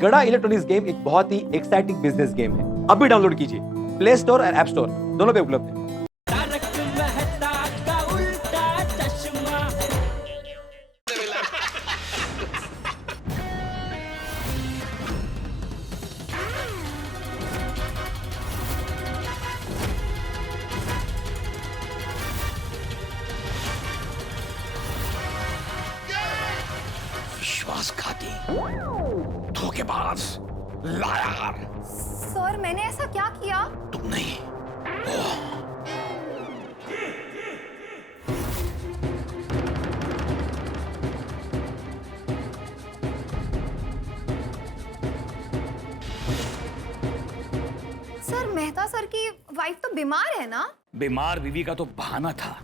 गड़ा electronics game एक बहुत ही एक्साइटिंग बिजनेस गेम है। अभी डाउनलोड कीजिए, प्ले स्टोर और ऐप स्टोर दोनों पे उपलब्ध है। विश्वासघाती, धोखेबाज, लायर। सर मैंने ऐसा क्या किया? तुम नहीं, वो। सर मेहता सर की वाइफ तो बीमार है ना? बीमार बीवी का तो बहाना था,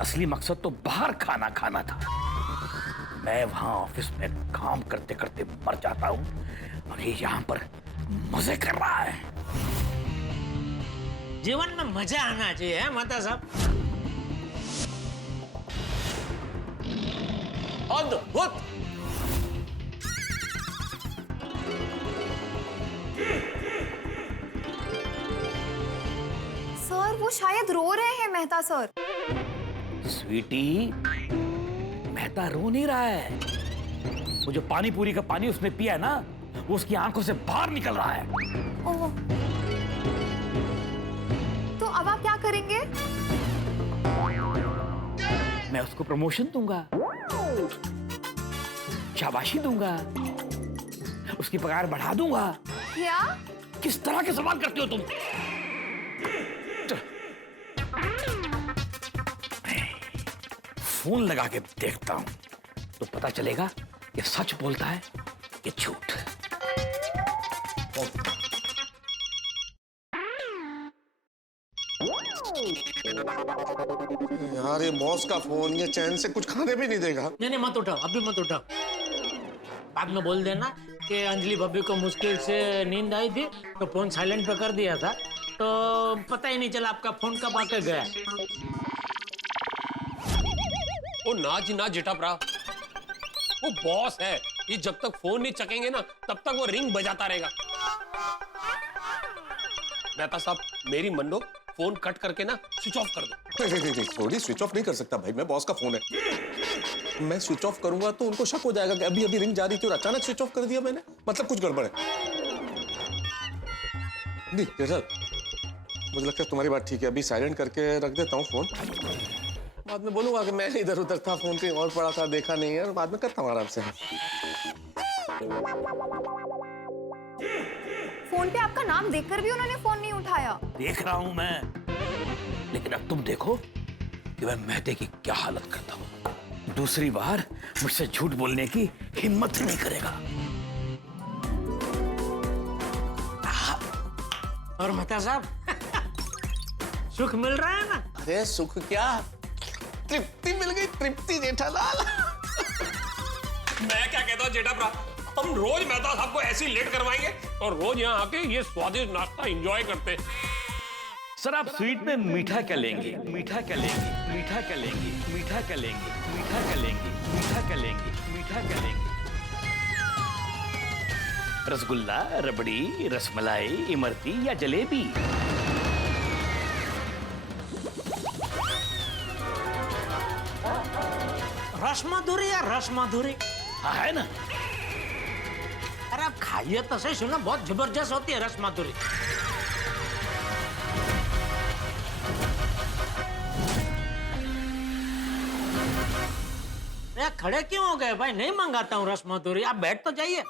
असली मकसद तो बाहर खाना खाना था। मैं वहां ऑफिस में काम करते करते मर जाता हूं और ये यहाँ पर मजे कर रहा है। जीवन में मजा आना चाहिए है माता साहब। अद्भुत। सर वो शायद रो रहे हैं मेहता सर। स्वीटी, मेहता रो नहीं रहा है। वो जो पानी पूरी का पानी उसने पिया है ना, वो उसकी आंखों से बाहर निकल रहा है। ओह, तो अब आप क्या करेंगे? मैं उसको प्रमोशन दूंगा, शाबाशी दूंगा, उसकी पगार बढ़ा दूंगा। क्या? किस तरह के सवाल करते हो तुम? फोन लगा के देखता हूं तो पता चलेगा ये सच बोलता है कि झूठ। यार ये बॉस का फोन, ये चैन से कुछ खाने भी नहीं देगा। नहीं मत उठाओ, अभी मत उठाओ। बाद में बोल देना कि अंजलि भाभी को मुश्किल से नींद आई थी तो फोन साइलेंट पे कर दिया था, तो पता ही नहीं चला आपका फोन कब आके गया। ओ ना जी ना जेठा भरा, वो बॉस है, ये जब तक फोन नहीं चकेंगे ना तब तक वो रिंग बजाता रहेगा। मेहता साहब मेरी मन्नो, फोन कट करके ना स्विच ऑफ कर दो। नहीं, थोड़ी स्विच ऑफ नहीं कर सकता भाई, मैं बॉस का फोन है। मैं स्विच ऑफ करूंगा तो उनको शक हो जाएगा कि अभी अभी रिंग जा रही थी और अचानक स्विच ऑफ कर दिया मैंने, मतलब कुछ गड़बड़ है। नहीं जेठा, मुझे लगता है तुम्हारी बात ठीक है, अभी साइलेंट करके रख देता हूँ फोन। बाद में बोलूंगा कि मैं इधर उधर था, फोन कहीं और पड़ा था, देखा नहीं है, बाद में करता हूँ आराम से। फोन पे आपका नाम देखकर भी उन्होंने फोन नहीं उठाया। देख रहा हूं मैं, लेकिन अब तुम देखो कि मैं मेहते की क्या हालत करता हूं। दूसरी बार मुझसे झूठ बोलने की हिम्मत ही नहीं करेगा। और मेहता साहब सुख मिल रहा है ना? अरे सुख क्या, तृप्ति मिल गई, तृप्ति जेठालाल। मैं क्या कहता हूँ जेठा भरा, हम रोज मेहता साहब को ऐसी लेट करवाएंगे और रोज यहाँ आके ये स्वादिष्ट नाश्ता एंजॉय करते। सर आप स्वीट में मीठा क्या लेंगे? मीठा क्या लेंगे? मीठा क्या लेंगे? मीठा क्या लेंगे? मीठा क्या लेंगे? मीठा क्या लेंगे? मीठा क्या लेंगे? रसगुल्ला, रबड़ी, रसमलाई, इमरती या जलेबी? रसमाधुरी या रसमाधुरी? हाँ है ना। अरे आप खाइए तो सही, सुनो बहुत जबरदस्त होती है रसमाधुरी। खड़े क्यों हो गए भाई? नहीं मंगाता हूँ रसमाधुरी, आप बैठ तो जाइए।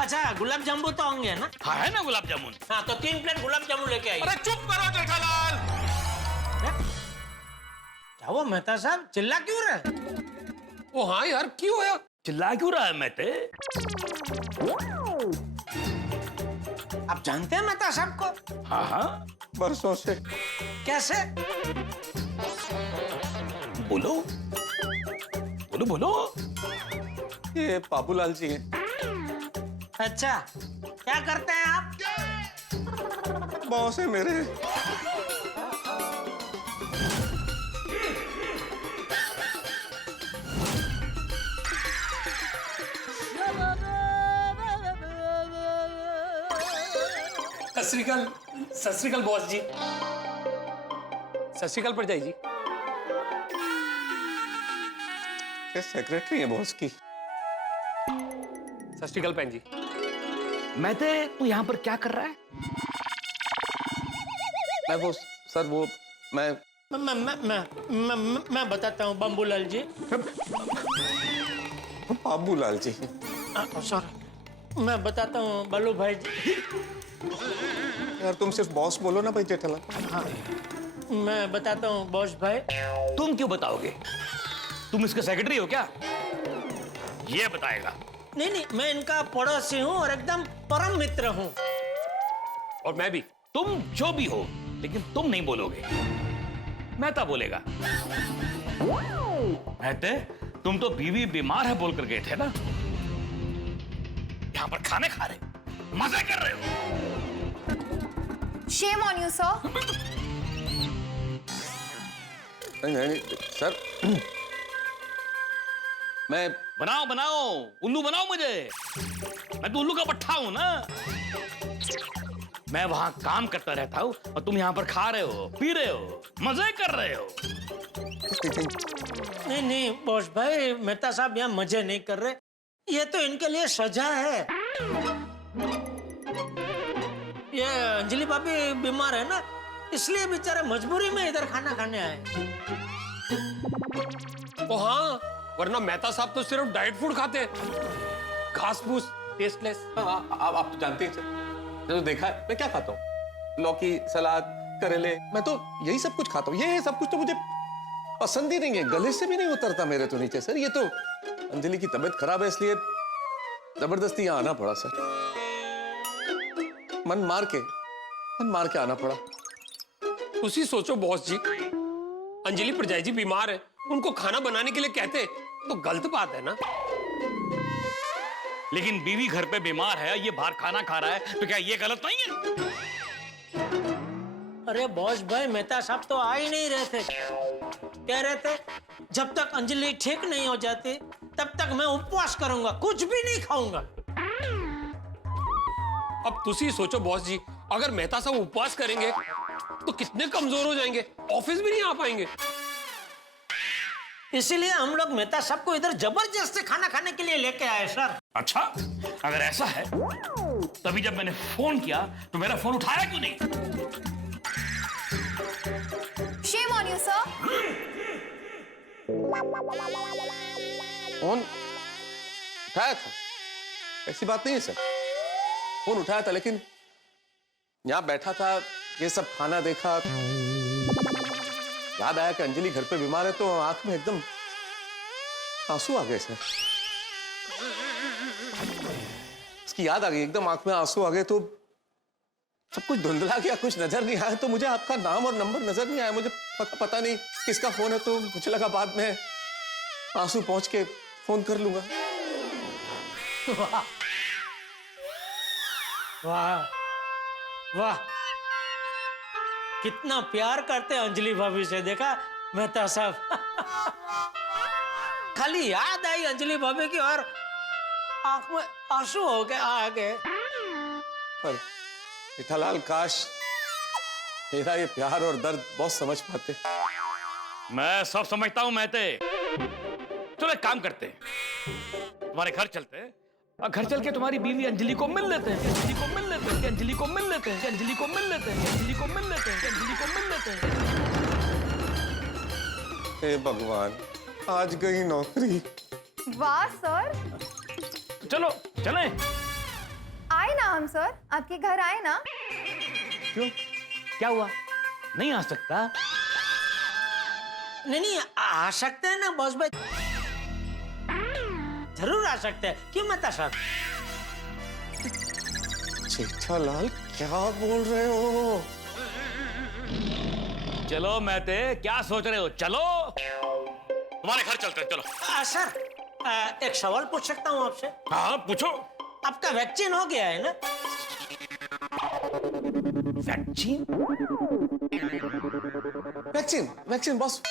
अच्छा गुलाब जामुन तो होंगे ना? हाँ है ना गुलाब जामुन। हाँ तो 3 प्लेट गुलाब जामुन लेके आइए। अरे चुप करो जेठालाल। क्या वो मेहता साहब चिल्ला क्यों रहे? ओ हाँ यार क्यों है? चिल्ला क्यों रहा है मेहते? आप जानते हैं मेहता साहब को? हाँ हाँ, बरसों से। कैसे? बोलो बोलो बोलो। ये बाबूलाल जी हैं। अच्छा क्या करते हैं आप? बॉस है मेरे। सत श्री अकाल बॉस जी। सत श्री अकाल परजाई जी। क्या सेक्रेटरी है बॉस की? सत श्री अकाल बहन जी। महते तू यहाँ पर क्या कर रहा है? मैं वो सर वो मैं मैं बताता हूँ बम्बूलाल जी। बाबूलाल जी। सॉरी, मैं बताता हूँ बालू भाई जी। यार तुम सिर्फ बॉस बोलो ना भाई जेठालाल। मैं बताता हूँ बॉस भाई। तुम क्यों बताओगे? तुम इसका सेक्रेटरी हो क्या? ये बताएगा। नहीं नहीं, मैं इनका पड़ोसी हूँ और एकदम परम मित्र हूँ। और मैं भी। तुम जो भी हो, लेकिन तुम नहीं बोलोगे, मेहता बोलेगा। महते, तुम तो बीवी बीमार है बोलकर गए थे ना? यहां पर खाने खा रहे, मजे कर रहे हो। Shame on you, sir. नहीं सर मैं बनाओ बनाओ, उल्लू बनाओ मुझे। मैं तो उल्लू का पट्टा हूं ना। मैं वहां काम करता रहता हूं और तुम यहां पर खा रहे हो, पी रहे हो, मजे कर रहे हो। नहीं नहीं बॉस भाई, मेहता साहब यहाँ मजे नहीं कर रहे। ये तो इनके लिए सजा है। ये अंजलि भाभी बीमार है ना, इसलिए बेचारे मजबूरी में इधर खाना खाने आए। ओ हाँ, वरना मेहता साहब तो सिर्फ डाइट फूड खाते हैं, घास फूस, टेस्टलेस। आप तो जानते हैं सर, तो देखा है मैं क्या खाता हूँ। लौकी, सलाद, करेले, मैं तो यही सब कुछ खाता हूँ। ये सब कुछ तो मुझे पसंद ही नहीं है, गले से भी नहीं उतरता मेरे तो नीचे सर। ये तो अंजलि की तबीयत खराब है इसलिए जबरदस्ती यहाँ आना पड़ा सर। मन मार के आना पड़ा। उसी सोचो बॉस जी, अंजलि परजाई जी बीमार है, उनको खाना बनाने के लिए कहते तो गलत बात है ना। लेकिन बीवी घर पे बीमार है, ये बाहर खाना खा रहा है, तो क्या ये गलत नहीं है? अरे बॉस भाई, मेहता साहब तो आ ही नहीं रहे थे। कह रहे थे जब तक अंजलि ठीक नहीं हो जाती तब तक मैं उपवास करूंगा, कुछ भी नहीं खाऊंगा। अब तुसी सोचो बॉस जी, अगर मेहता साहब उपवास करेंगे तो कितने कमजोर हो जाएंगे, ऑफिस भी नहीं आ पाएंगे। इसीलिए हम लोग मेहता साहब को इधर जबरदस्ती खाना खाने के लिए लेके आए सर। अच्छा, अगर ऐसा है, तभी जब मैंने फोन किया तो मेरा फोन उठाया क्यों नहीं? Shame on you, sir. Phone उठाया था, ऐसी बात नहीं है सर। फोन उठाया था, लेकिन यहाँ बैठा था, ये सब खाना देखा, याद आया कि अंजलि घर पे बीमार है, तो आंख में एकदम आंसू आ गए सर। इसकी याद आ गई, एकदम आंख में आंसू आ गए, तो सब कुछ धुंधला गया, कुछ नजर नहीं आया। तो मुझे आपका नाम और नंबर नजर नहीं आया, मुझे पता नहीं किसका फोन है, तो मुझे लगा बाद में आंसू पहुंच के फोन कर लूंगा। वाह वाह वाह, कितना प्यार करते अंजलि भाभी से, देखा मेहता साहब। खाली याद आई अंजलि भाभी की और आंख में आंसू हो गए, आ गए। पर जेठालाल, काश मेरा ये प्यार और दर्द बहुत समझ पाते। मैं सब समझता हूं महते। चलो एक काम करते हैं, तुम्हारे घर चलते हैं और घर चल के तुम्हारी बीवी अंजलि को मिल लेते हैं। अंजलि को मिल लेते हैं, अंजलि को मिल लेते हैं, अंजलि को मिल लेते हैं, अंजलि को मिल लेते हैं, अंजलि को मिल लेते हैं। हे भगवान, आज गई नौकरी। वाह सर, चलो चलें। आए ना हम सर, आपके घर आए ना। क्यों, क्या हुआ? नहीं आ सकता? नहीं नहीं, आ सकते हैं ना बॉस भाई, जरूर आ सकते हैं। क्यों मेहता साहब? जेठालाल, क्या बोल रहे हो? चलो महते, क्या सोच रहे हो? चलो तुम्हारे घर चलते हैं, चलो। सर, एक सवाल पूछ सकता हूँ आपसे? हाँ पूछो। आपका वैक्सीन हो गया है ना? Vaccine? Vaccine vaccine boss,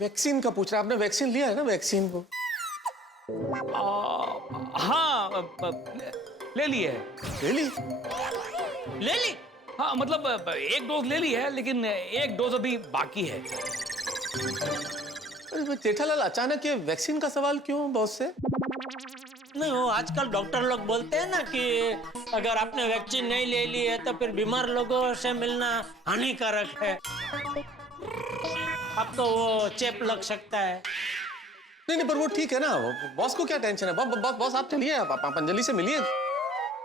vaccine का पूछ रहा, आपने वैक्सीन लिया है ना? वैक्सीन को हाँ, ले लिए। ले ली? ले ली? हाँ मतलब एक डोज ले ली है, लेकिन एक डोज अभी बाकी है। अरे जेठालाल, अचानक ये वैक्सीन का सवाल क्यों बॉस से? नहीं, वो आजकल डॉक्टर लोग बोलते हैं ना कि अगर आपने वैक्सीन नहीं ले ली है तो फिर बीमार लोगों से मिलना हानिकारक है, आपको वो चेप लग सकता है। नहीं पर वो ठीक है ना, बॉस को क्या टेंशन है? बॉस आप चलिए, आप अंजलि से मिलिए।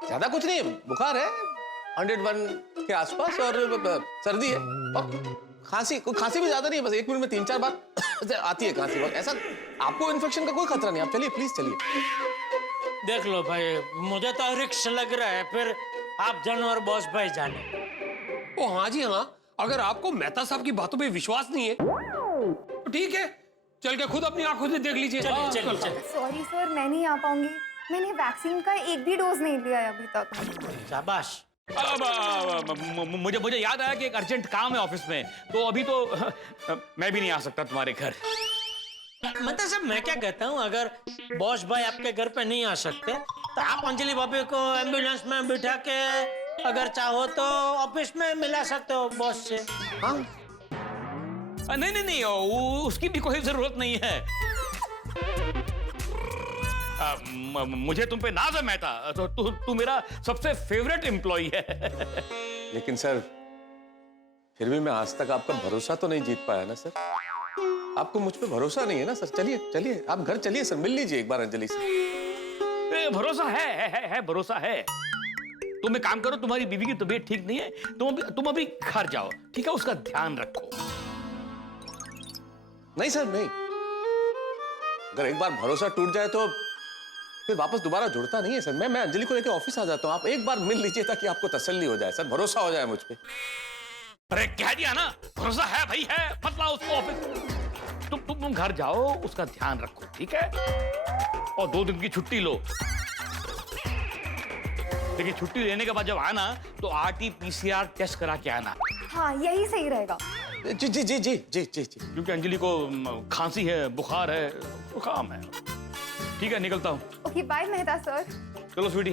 ज्यादा कुछ नहीं, बुखार है 101 के आसपास और सर्दी है और खांसी भी ज्यादा नहीं है, बस 1 मिनट में 3-4 बार आती है खांसी। ऐसा आपको इन्फेक्शन का कोई खतरा नहीं, आप चलिए प्लीज चलिए। देख लो भाई, मुझे तो रिक्स लग रहा है, फिर आप जानो और बॉस भाई जाने। ओ हाँ जी हाँ, अगर आपको मेहता साहब की बातों पे विश्वास नहीं है तो ठीक है, चल के खुद अपनी आंखों से देख लीजिए। चलिए। सॉरी सर, मैं नहीं आ पाऊंगी। मैंने वैक्सीन का एक भी डोज नहीं लिया है अभी तक। शाबाश। मुझे याद आया कि एक अर्जेंट काम है ऑफिस में, तो अभी तो मैं भी नहीं आ सकता तुम्हारे घर। मतलब सब मैं क्या कहता हूँ, अगर बॉस भाई आपके घर पे नहीं आ सकते तो आप अंजलि भाभी को एम्बुलेंस में बिठा के अगर चाहो तो ऑफिस में मिला सकते हो बॉस से। हाँ नहीं, उसकी भी कोई जरूरत नहीं है। मुझे तुम पे नाज है मेहता, तो तू मेरा सबसे फेवरेट एम्प्लॉई है। लेकिन सर, फिर भी मैं आज तक आपका भरोसा तो नहीं जीत पाया ना सर। आपको मुझ पे भरोसा नहीं है ना सर। चलिए आप घर चलिए सर, मिल लीजिए एक बार अंजलि से। भरोसा है, भरोसा है। तुम एक काम करो, तुम्हारी बीवी की तबीयत ठीक नहीं है, तुम अभी घर जाओ, ठीक है? उसका ध्यान रखो। नहीं सर नहीं, अगर एक बार भरोसा टूट जाए तो फिर वापस दोबारा जुड़ता नहीं है सर। मैं अंजलि को लेकर ऑफिस आ जाता हूँ, आप एक बार मिल लीजिए ताकि आपको तसल्ली हो जाए सर, भरोसा हो जाए मुझ पे। अरे कह दिया ना, भरोसा है भाई है, मत लाओ उसको ऑफिस। तुम घर जाओ, उसका ध्यान रखो, ठीक है? और 2 दिन की छुट्टी लो। लेकिन छुट्टी लेने के बाद जब आना तो RT-PCR टेस्ट करा के आना। हाँ, यही सही रहेगा। जी। क्योंकि अंजलि को खांसी है, बुखार है, जुकाम है। ठीक है, निकलता हूँ। Okay, bye Mehta sir. चलो sweetie.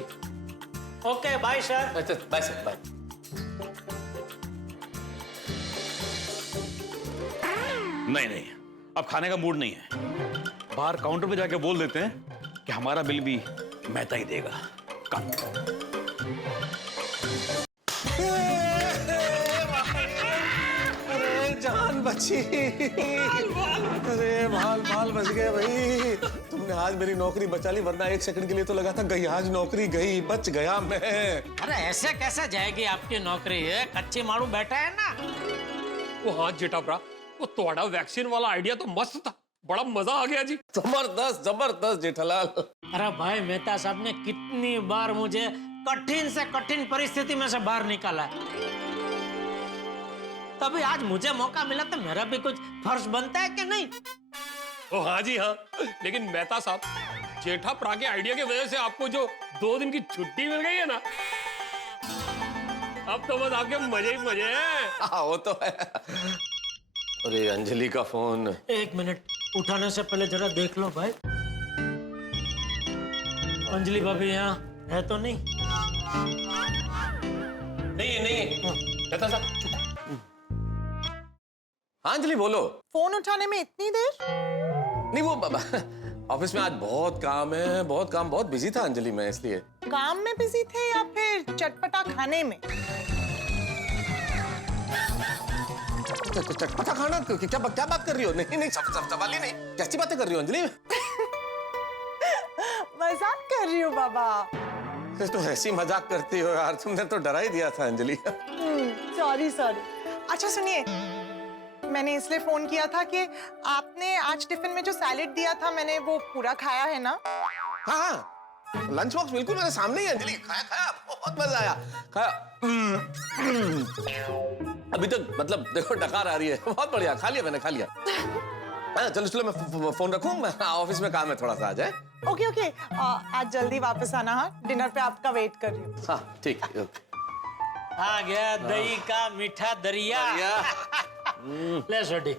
Okay bye sir. Bye sir, bye. नहीं, अब खाने का मूड नहीं है। बाहर काउंटर पे जाके बोल देते हैं कि हमारा बिल भी मेहता ही देगा। जान बची। अरे भाल बच गए भाई। तुमने आज मेरी नौकरी बचा ली, वरना 1 सेकंड के लिए तो लगा था गई, आज नौकरी गई, बच गया मैं। अरे ऐसे कैसे जाएगी आपकी नौकरी? है कच्ची मारू बैठा है ना। वो हाँ जेठाप्रा, वो तोड़ा वैक्सीन वाला आइडिया तो मस्त था, बड़ा मजा आ गया जी। जबरदस्त जेठालाल। अरे भाई, मेहता साहब ने कितनी बार मुझे कठिन से कठिन परिस्थिति में से बाहर निकाला है, तभी आज मुझे मौका मिला तो मेरा भी कुछ फर्ज बनता है कि नहीं? ओ हाँ जी हाँ, लेकिन मेहता साहब, जेठाप्रा के आइडिया की वजह से आपको जो 2 दिन की छुट्टी मिल गई है ना, अब तो बस आपके मजे ही मजे हैं। हाँ वो तो है। अरे अंजलि का फोन। 1 मिनट, उठाने से पहले जरा देख लो भाई, अंजलि भाभी यहाँ है तो नहीं? नहीं मेहता साहब। हाँ अंजलि बोलो। फोन उठाने में इतनी देर? नहीं वो ऑफिस में आज बहुत काम है, बहुत बिजी था अंजलि में, इसलिए। काम में बिजी थे या फिर चटपटा खाने में? चटपटा खाना? क्या बात कर रही हो? नहीं सब सवाल ही नहीं, कैसी बातें कर रही हो अंजलि? मजाक कर रही हूँ बाबा। तो ऐसी मजाक करती हो यार, तुमने तो डरा ही दिया था अंजलि। सॉरी। अच्छा सुनिए, मैंने इसलिए फोन किया था कि आपने आज टिफिन में जो सैलेड दिया था, मैंने वो पूरा खाया है ना? हाँ, लंच बॉक्स बिल्कुल मेरे सामने ही है अंजलि। खाया, बहुत मजा आया। खाया। अभी तक मतलब देखो डकार आ रही है, बहुत बढ़िया। खा लिया मैंने, खा लिया। चलो मैं फोन रखूं, मैं ऑफिस में काम है थोड़ा सा आज है। ओके। आज जल्दी वापस आना। हाँ, डिनर पे आपका वेट कर रही हूँ। हाँ ठीक है। आ गया दही का मीठा दरिया। ले छोटी।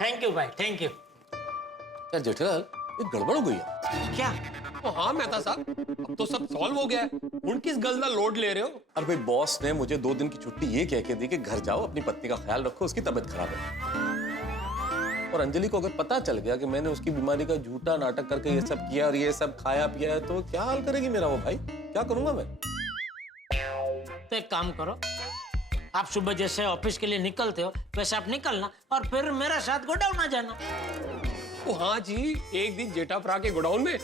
थैंक यू भाई, थैंक यू। यार जेठालाल, ये गड़बड़ हो गई है। क्या? ओ हाँ मेहता साहब, अब तो सब सॉल्व हो गया है। हुण किस गल दा लोड ले रहे हो? अरे भाई बॉस ने मुझे 2 दिन की छुट्टी ये कह के दी कि घर जाओ, अपनी पत्नी का ख्याल रखो, उसकी तबीयत खराब है। और अंजलि को अगर पता चल गया कि मैंने उसकी बीमारी का झूठा नाटक करके ये सब किया और ये सब खाया पिया है, तो क्या हाल करेगी मेरा वो भाई? क्या करूंगा मैं? तो एक काम करो, आप सुबह जैसे ऑफिस के लिए निकलते हो वैसे आप निकलना और फिर मेरे साथ गोडाउन आ जाना। ओ हाँ जी, एक दिन जेठाप्रा के गोडाउन में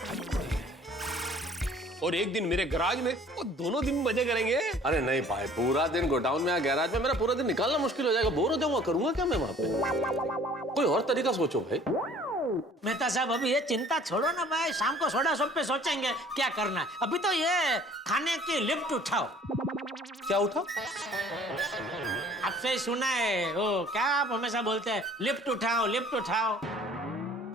और एक दिन मेरे गैराज में, वो दोनों दिन मजे करेंगे। अरे नहीं भाई, पूरा दिन गोडाउन में या गैराज में मेरा पूरा दिन निकालना मुश्किल हो जाएगा, बोर हो जाऊंगा। करूंगा क्या मैं वहां पे? कोई और तरीका सोचो भाई। मेहता साहब अभी ये चिंता छोड़ो ना भाई, शाम को सोडा शॉप पे सोचेंगे क्या करना है। अभी तो ये खाने की लिफ्ट उठाओ। क्या उठा? आपसे ही सुना है वो, क्या आप हमेशा बोलते हैं लिफ्ट उठाओ लिफ्ट उठाओ।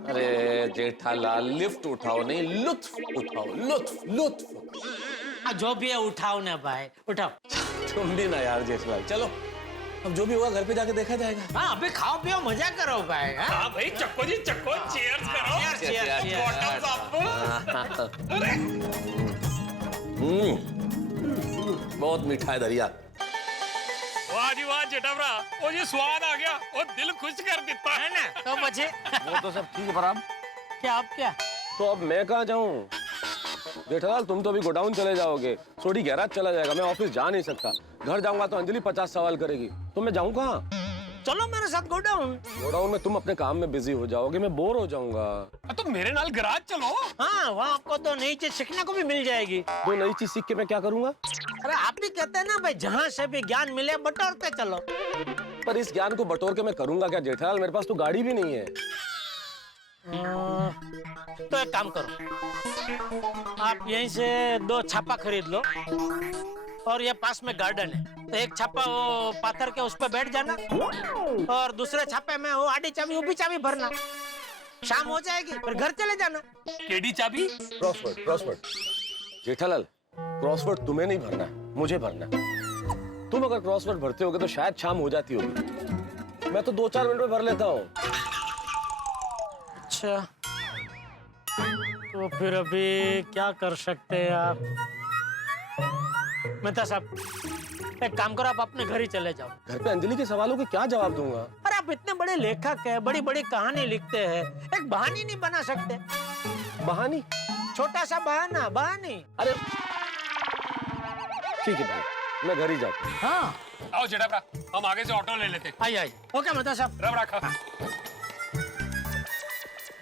अरे जेठालाल, लिफ्ट उठाओ नहीं, लुत्फ उठाओ, लुत्फ लुत्फ। जो भी है उठाओ ना भाई, उठाओ। तुम भी ना यार जेठलाल, चलो अब जो भी होगा घर पे जाके देखा जाएगा। हाँ अभी खाओ पियो मजा करो भाई। हाँ? हाँ भाई, चक्को जी चक्को, चीयर्स करो। Cheers, cheers, cheers। Bottoms up. बहुत मीठा है दरिया। वाह जी वाह जेठाप्रा, ओ ये स्वाद आ गया, वो दिल खुश कर देता है ना, तो बचे वो तो सब ठीक है, पर अब क्या आप क्या तो अब मैं कहाँ जाऊँ? जेठालाल तुम तो अभी गोडाउन चले जाओगे, सोडी गैराज चला जाएगा, मैं ऑफिस जा नहीं सकता। घर जाऊंगा तो अंजलि 50 सवाल करेगी, तो मैं जाऊँ कहाँ? चलो मेरे साथ गोडाउन। गोडाउन में तुम अपने काम में बिजी हो जाओगे, मैं बोर हो जाऊंगा। तो मेरे नाल गैराज चलो। हाँ वहाँ आपको तो नई चीज सीखने को भी मिल जाएगी। तो नई चीज सीख के मैं क्या करूंगा? अरे आप भी कहते हैं ना भाई, जहाँ से भी ज्ञान मिले बटोरते चलो। पर इस ज्ञान को बटोर के मैं करूंगा क्या जेठालाल? मेरे पास तो गाड़ी भी नहीं है। तो एक काम करो, आप यहीं से 2 छापा खरीद लो और ये पास में गार्डन है, तो एक छापा वो पाथर के उस पे बैठ जाना और दूसरे छापे में वो आड़ी चाबी ऊपी चाबी भरना। शाम हो जाएगी फिर घर चले जाना। केडी चाबी? Crossword crossword. जेठालाल क्रॉसवर्ड तुम्हें नहीं भरना है, मुझे भरना है। तुम अगर क्रॉसवर्ड भरते होगे तो शायद शाम हो जाती होगी, मैं तो 2-4 मिनट में भर लेता हूँ। अच्छा तो फिर अभी क्या कर सकते हैं आप? मेहता साहब एक काम करो, आप अपने घर ही चले जाओ। घर पे अंजलि के सवालों के क्या जवाब दूंगा? अरे आप इतने बड़े लेखक हैं, बड़ी बड़ी कहानी लिखते हैं, एक बहानी नहीं बना सकते? बहानी? छोटा सा बहाना, बहानी। अरे ठीक है भाई, मैं घर ही जाता हूँ। हाँ आओ जेठाप्रा, हम आगे से ऑटो ले लेते। आइए आइए। ओके मेहता साहब। रब रखा।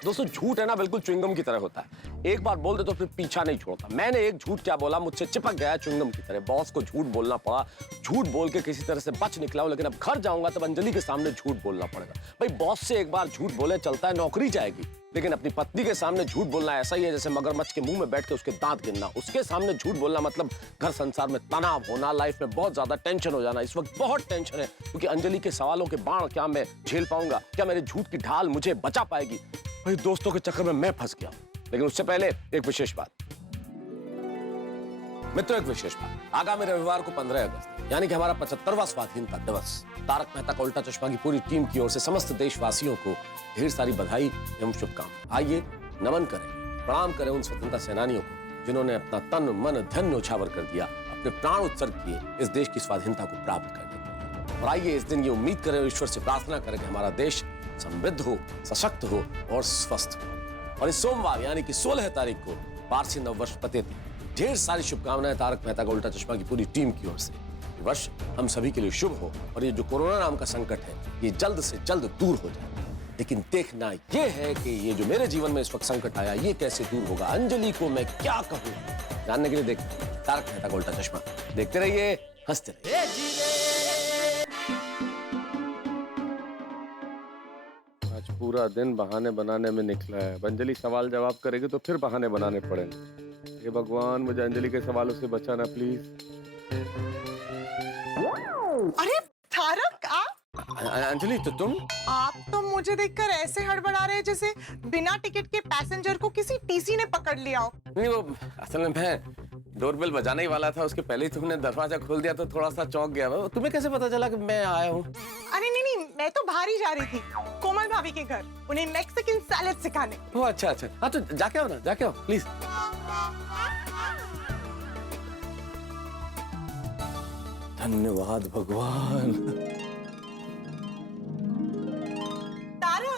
दोस्तों झूठ है ना बिल्कुल च्युइंगम की तरह होता है, एक बार बोल दे तो फिर पीछा नहीं छोड़ता। मैंने एक झूठ क्या बोला, मुझसे चिपक गया च्युइंगम की तरह। बॉस को झूठ बोलना पड़ा, झूठ बोल के किसी तरह से बच निकला हूं, लेकिन अब घर जाऊंगा तब अंजलि के सामने झूठ बोलना पड़ेगा। भाई बॉस से एक बार झूठ बोले चलता है, नौकरी जाएगी, लेकिन अपनी पत्नी के सामने झूठ बोलना ऐसा ही है जैसे मगरमच्छ के मुंह में बैठ के उसके दांत गिनना। उसके सामने झूठ बोलना मतलब घर संसार में तनाव होना, लाइफ में बहुत ज्यादा टेंशन हो जाना। इस वक्त बहुत टेंशन है क्योंकि अंजलि के सवालों के बाण क्या मैं झेल पाऊंगा, क्या मेरे झूठ की ढाल मुझे बचा पाएगी? भाई दोस्तों के चक्कर में मैं फंस गया। लेकिन उससे पहले एक विशेष बात मित्रों, एक विशेष बात। आगामी रविवार को 15 अगस्त यानी कि हमारा 75वां स्वाधीनता दिवस, तारक मेहता का उल्टा चश्मा की पूरी टीम की ओर से समस्त देशवासियों को ढेर सारी बधाई एवं शुभकामनाएं। आइए नमन करें, प्रणाम करें उन स्वतंत्रता सेनानियों को जिन्होंने अपना तन मन धन न्योछावर कर दिया, अपने प्राण उत्सर्ग किए इस देश की स्वाधीनता को प्राप्त करने के लिए। और आइए इस दिन ये उम्मीद करें, ईश्वर से प्रार्थना करें कि हमारा देश समृद्ध हो, सशक्त हो और स्वस्थ हो। और इस सोमवार यानी कि 16 तारीख को पारसी नववर्ष पते थे। ढेर सारी शुभकामनाएं तारक मेहता का उल्टा चश्मा की पूरी टीम की ओर से। ये वर्ष हम सभी के लिए शुभ हो और ये जो कोरोना नाम का संकट है ये जल्द से जल्द दूर हो जाए। लेकिन देखना ये है कि ये जो मेरे जीवन में इस वक्त संकट आया ये कैसे दूर होगा। अंजलि को मैं क्या कहूँ, जानने के लिए देखते हैं तारक मेहता का उल्टा चश्मा। देखते रहिए, हंसते रहिए। आज पूरा दिन बहाने बनाने में निकला है। अंजलि सवाल जवाब करेगी तो फिर बहाने बनाने पड़ेंगे। हे भगवान, मुझे अंजलि के सवालों से बचाना प्लीज। अरे तारक आप अंजलि तो तुम? आप तो मुझे देखकर ऐसे हड़बड़ा रहे जैसे बिना टिकट के पैसेंजर को किसी टीसी ने पकड़ लिया हो। नहीं, वो असल में मैं डोरबेल बजाने ही वाला था, उसके पहले ही तुमने दरवाजा खोल दिया तो थोड़ा सा चौंक गया। तुम्हें कैसे पता चला कि मैं आया हूँ? अरे नहीं, मैं तो बाहर ही जा रही थी कोमल भाभी के घर, उन्हें मैक्सिकन सैलेड सिखाने। ओह अच्छा, हाँ तो जाके आओ ना, जाके आओ प्लीज। धन्यवाद भगवान। तारा,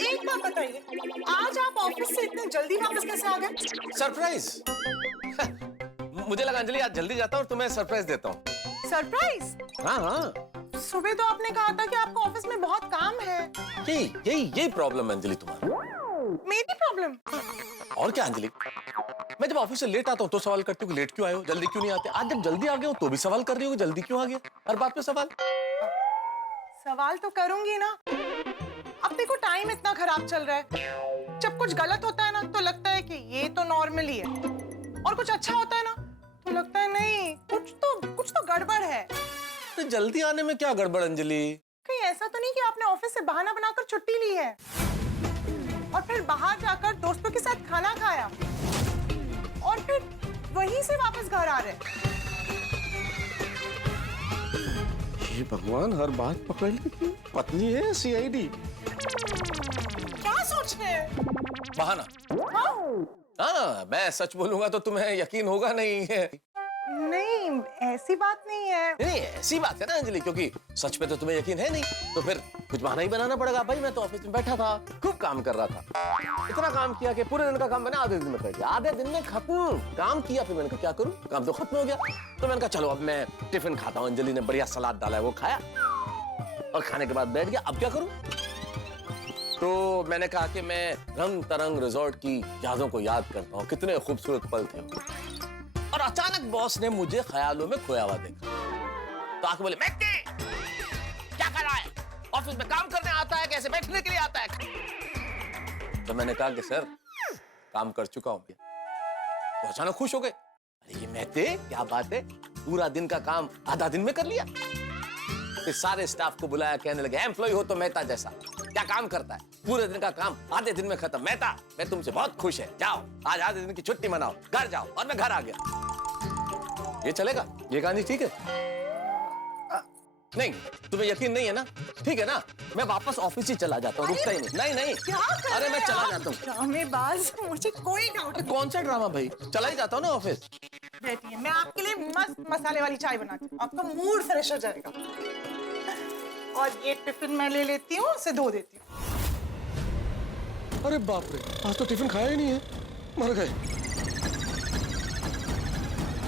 एक बात बताइए, आज आप ऑफिस से इतने जल्दी वापस कैसे आ गए? सरप्राइज। मुझे लगा अंजलि आज जल्दी जाता हूँ और तुम्हें सरप्राइज देता हूँ। सरप्राइज? हाँ हाँ, सुबह तो आपने कहा था कि आपको ऑफिस में बहुत काम है। यही प्रॉब्लम है अंजलि तुम्हारा। मेरी प्रॉब्लम? और क्या अंजलि, मैं जब ऑफिस से लेट आता हूँ तो सवाल करती हूँ कि लेट क्यों आए हो, जल्दी क्यों नहीं आते। आज जब जल्दी आ गए हो तो भी सवाल कर रही हो कि जल्दी क्यों आ गया। हर बात पे सवाल। सवाल तो करूंगी ना। अब देखो टाइम इतना खराब चल रहा है, जब कुछ गलत होता है ना तो लगता है कि ये तो नॉर्मल ही है, और कुछ अच्छा होता है ना तो लगता है नहीं, कुछ तो गड़बड़ है। तो जल्दी आने में क्या गड़बड़ अंजलि? कहीं ऐसा तो नहीं कि आपने ऑफिस से बहाना बनाकर छुट्टी ली है और फिर बाहर जाकर दोस्तों के साथ खाना खाया और फिर वहीं से वापस घर आ रहे? ये भगवान, हर बात पकड़ लेती है। पत्नी है सीआईडी। क्या सोच रहे हैं? बहाना? हाँ, मैं सच बोलूंगा तो तुम्हें यकीन होगा नहीं है। नहीं, ऐसी बात नहीं है। नहीं, ऐसी बात है ना अंजलि, क्योंकि सच पे तो तुम्हें यकीन है नहीं, तो फिर कुछ बहाना ही बनाना पड़ेगा। भाई मैं तो ऑफिस में बैठा था, खूब काम कर रहा था, इतना काम किया कि पूरे दिन का काम मैंने आधे दिन में कर दिया। आधे दिन में खत्म काम किया। फिर मैंने कहा क्या करूं, काम तो खत्म हो गया। तो मैंने कहा चलो अब मैं टिफिन खाता हूँ। अंजलि ने बढ़िया सलाद डाला है, वो खाया और खाने के बाद बैठ गया। अब क्या करूं? तो मैंने कहा कि मैं रंग तरंग रिजॉर्ट की यादों को याद करता हूँ, कितने खूबसूरत पल थे। और अचानक बॉस ने मुझे ख्यालों में खोया हुआ देखा, तो आके बोले मैक्के क्या कर रहा है, ऑफिस में काम करने आता है कैसे बैठने के लिए आता है? तो मैंने कहा कि सर काम कर चुका हूं। तो अचानक खुश हो गए, अरे ये मैक्के क्या बात है, पूरा दिन का काम आधा दिन में कर लिया। फिर सारे स्टाफ को बुलाया, कहने लगे एम्प्लॉय हो तो मेहता जैसा, क्या काम करता है, पूरे दिन का काम आधे दिन में खत्म। मेहता मैं तुमसे बहुत खुश है, जाओ आज आधे दिन की छुट्टी मनाओ, घर जाओ। और मैं घर आ गया। ये चलेगा? ये कहानी ठीक है? नहीं, तुम्हें यकीन नहीं है ना? ठीक है ना, मैं वापस ऑफिस ही चला जाता हूँ, रुकता ही नहीं। नहीं क्या कर रहे अरे मैं हैं चला आप? जाता हूँ। ड्रामेबाज, मुझे कोई डाउट नहीं। कौन सा ड्रामा भाई, चला ही जाता हूँ ना ऑफिस। बैठिए, मैं आपके लिए मस्त मसाले वाली चाय बनाती हूँ, आपका मूड फ्रेश हो जाएगा। और ये टिफिन मैं ले लेती हूँ, उसे धो देती हूँ। अरे बाप रे, आज तो टिफिन खाया ही नहीं है, मर गए।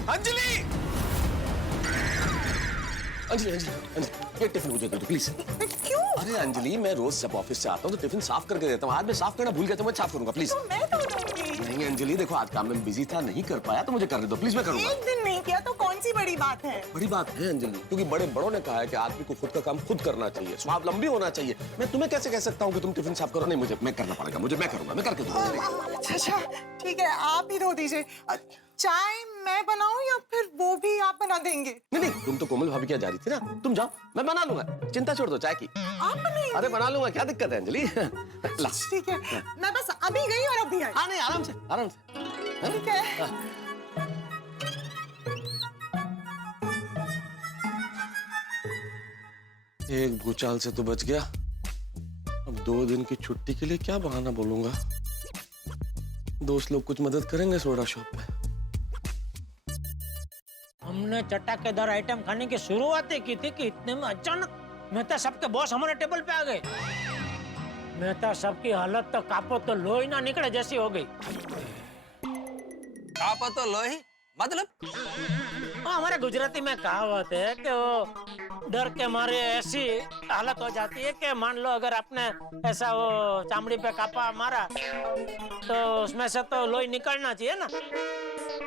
अंजलि अंजलि अंजलि अंजलि, ये टिफिन मुझे दे दो प्लीज। क्यों? अरे अंजलि, मैं रोज जब ऑफिस से आता हूँ तो टिफिन साफ करके देता हूँ। आज मैं साफ करना भूल गया तो मैं साफ करूंगा प्लीज। तो मैं धो दूंगी। नहीं अंजलि देखो, आज काम में बिजी था, नहीं कर पाया, तो मुझे करने दो प्लीज, मैं करूंगा। एक दिन नहीं किया तो कौन सी बड़ी बात है? बड़ी बात है अंजलि, क्योंकि बड़े बड़ों ने कहा है कि आदमी को खुद का काम खुद करना चाहिए, स्वावलंबी होना चाहिए। मैं तुम्हें कैसे कह सकता हूँ कि तुम टिफिन साफ करो? नहीं, मुझे मैं करना पड़ेगा, मैं करूंगा, मैं करके दूंगा। अच्छा ठीक है, आप ही धो दीजिए। चाय मैं बनाऊं या फिर वो भी आप बना देंगे? नहीं, तुम तो कोमल भाभी क्या जा रही थी ना, तुम जाओ, मैं बना लूंगा, चिंता छोड़ दो चाय की। आप बनाएंगे? अरे बना लूंगा, क्या दिक्कत है अंजलि। ला। ठीक है, मैं बस अभी गई और अभी आई। हाँ नहीं, आराम से आराम से। ठीक है। एक भूचाल से तो बच गया, अब 2 दिन की छुट्टी के लिए क्या बहाना बोलूंगा। दोस्त लोग कुछ मदद करेंगे सोडा शॉप पे। हमने चटाकेदार आइटम खाने की शुरुआत ही की थी कि इतने में अचानक मेहता साहब के बॉस हमारे टेबल पे आ गए। मेहता साहब की हालत तो कापो तो लोही ना निकले जैसी हो गई। कापो तो लोही मतलब? हाँ, हमारे गुजराती में कहावत है कि वो डर के मारे ऐसी हालत हो जाती है कि मान लो अगर आपने ऐसा वो चामड़ी पे कापा मारा तो उसमें से तो लोही निकलना चाहिए ना,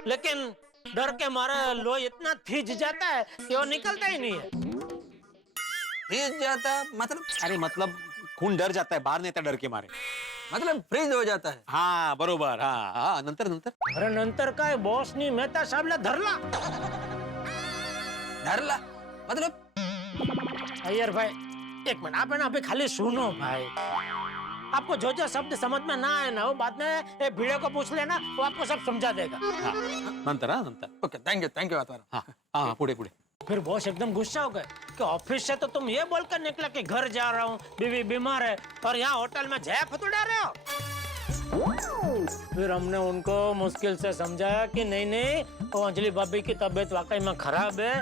लेकिन डर के मारे लोही इतना थीज जाता है कि वो निकलता ही नहीं है। फ्रीज जाता मतलब? अरे मतलब खून डर जाता है, बाहर नहीं आता डर के मारे। मतलब फ्रीज हो जाता है? हाँ बरोबर, हाँ हाँ, नंतर नंतर अरे नंतर काय बॉसनी मेहता साहबला धरला। धरला मतलब? अय्यर भाई एक मिनट, आप है ना अभी खाली सुनो भाई। आपको जो जो शब्द समझ में ना आए ना वो बाद में एक भिड़े को पूछ लेना, वो आपको सब समझा देगा। हाँ नंतर, हाँ नंतर। Okay, thank you Atmaram. हाँ हाँ, पुढे पुढे। फिर बॉस एकदम गुस्सा हो गए कि ऑफिस से तो तुम ये बोलकर निकला कि घर जा रहा हूँ, बीवी बीमार है, और यहाँ होटल में जया फतुड़ा रहे हो। फिर हमने उनको मुश्किल से समझाया कि नहीं नहीं, वो अंजलि भाभी की तबीयत वाकई में खराब है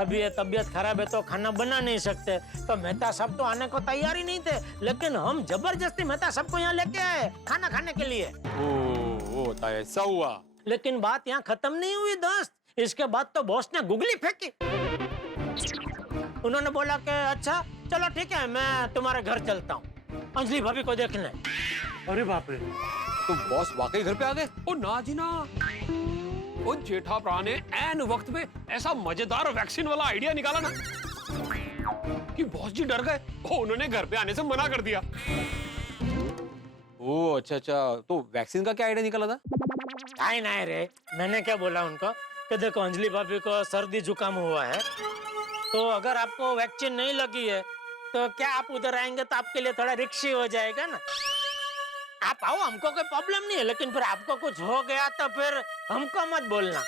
अभी ये तबीयत खराब है तो खाना बना नहीं सकते, तो मेहता साहब तो आने को तैयार ही नहीं थे, लेकिन हम जबरदस्ती मेहता साहब को यहाँ लेके आए खाना खाने के लिए। ओ ऐसा हुआ। लेकिन बात यहाँ खत्म नहीं हुई दोस्त, इसके बाद तो बॉस ने गुगली फेंकी। उन्होंने बोला कि अच्छा चलो ठीक है, मैं तुम्हारे घर चलता हूँ अंजलि भाभी को देखने। अरे बाप रे, तो बॉस वाकई घर पे आ गए? ओ ना जी ना, वो जेठा प्रा ने ऐन वक्त में ऐसा मजेदार वैक्सीन वाला आइडिया निकाला ना कि बॉस जी डर गए। उन्होंने घर पे आने से मना कर दिया। ओ अच्छा, तो वैक्सीन का क्या आइडिया निकला था? आई नहीं रे, मैंने क्या बोला उनको कि देखो अंजलि भाभी को सर्दी जुकाम हुआ है, तो अगर आपको वैक्सीन नहीं लगी है तो क्या आप उधर आएंगे तो आपके लिए थोड़ा रिक्शी हो जाएगा ना। आप आओ, हमको कोई प्रॉब्लम नहीं है, लेकिन फिर आपको कुछ हो गया तो फिर हमको मत बोलना।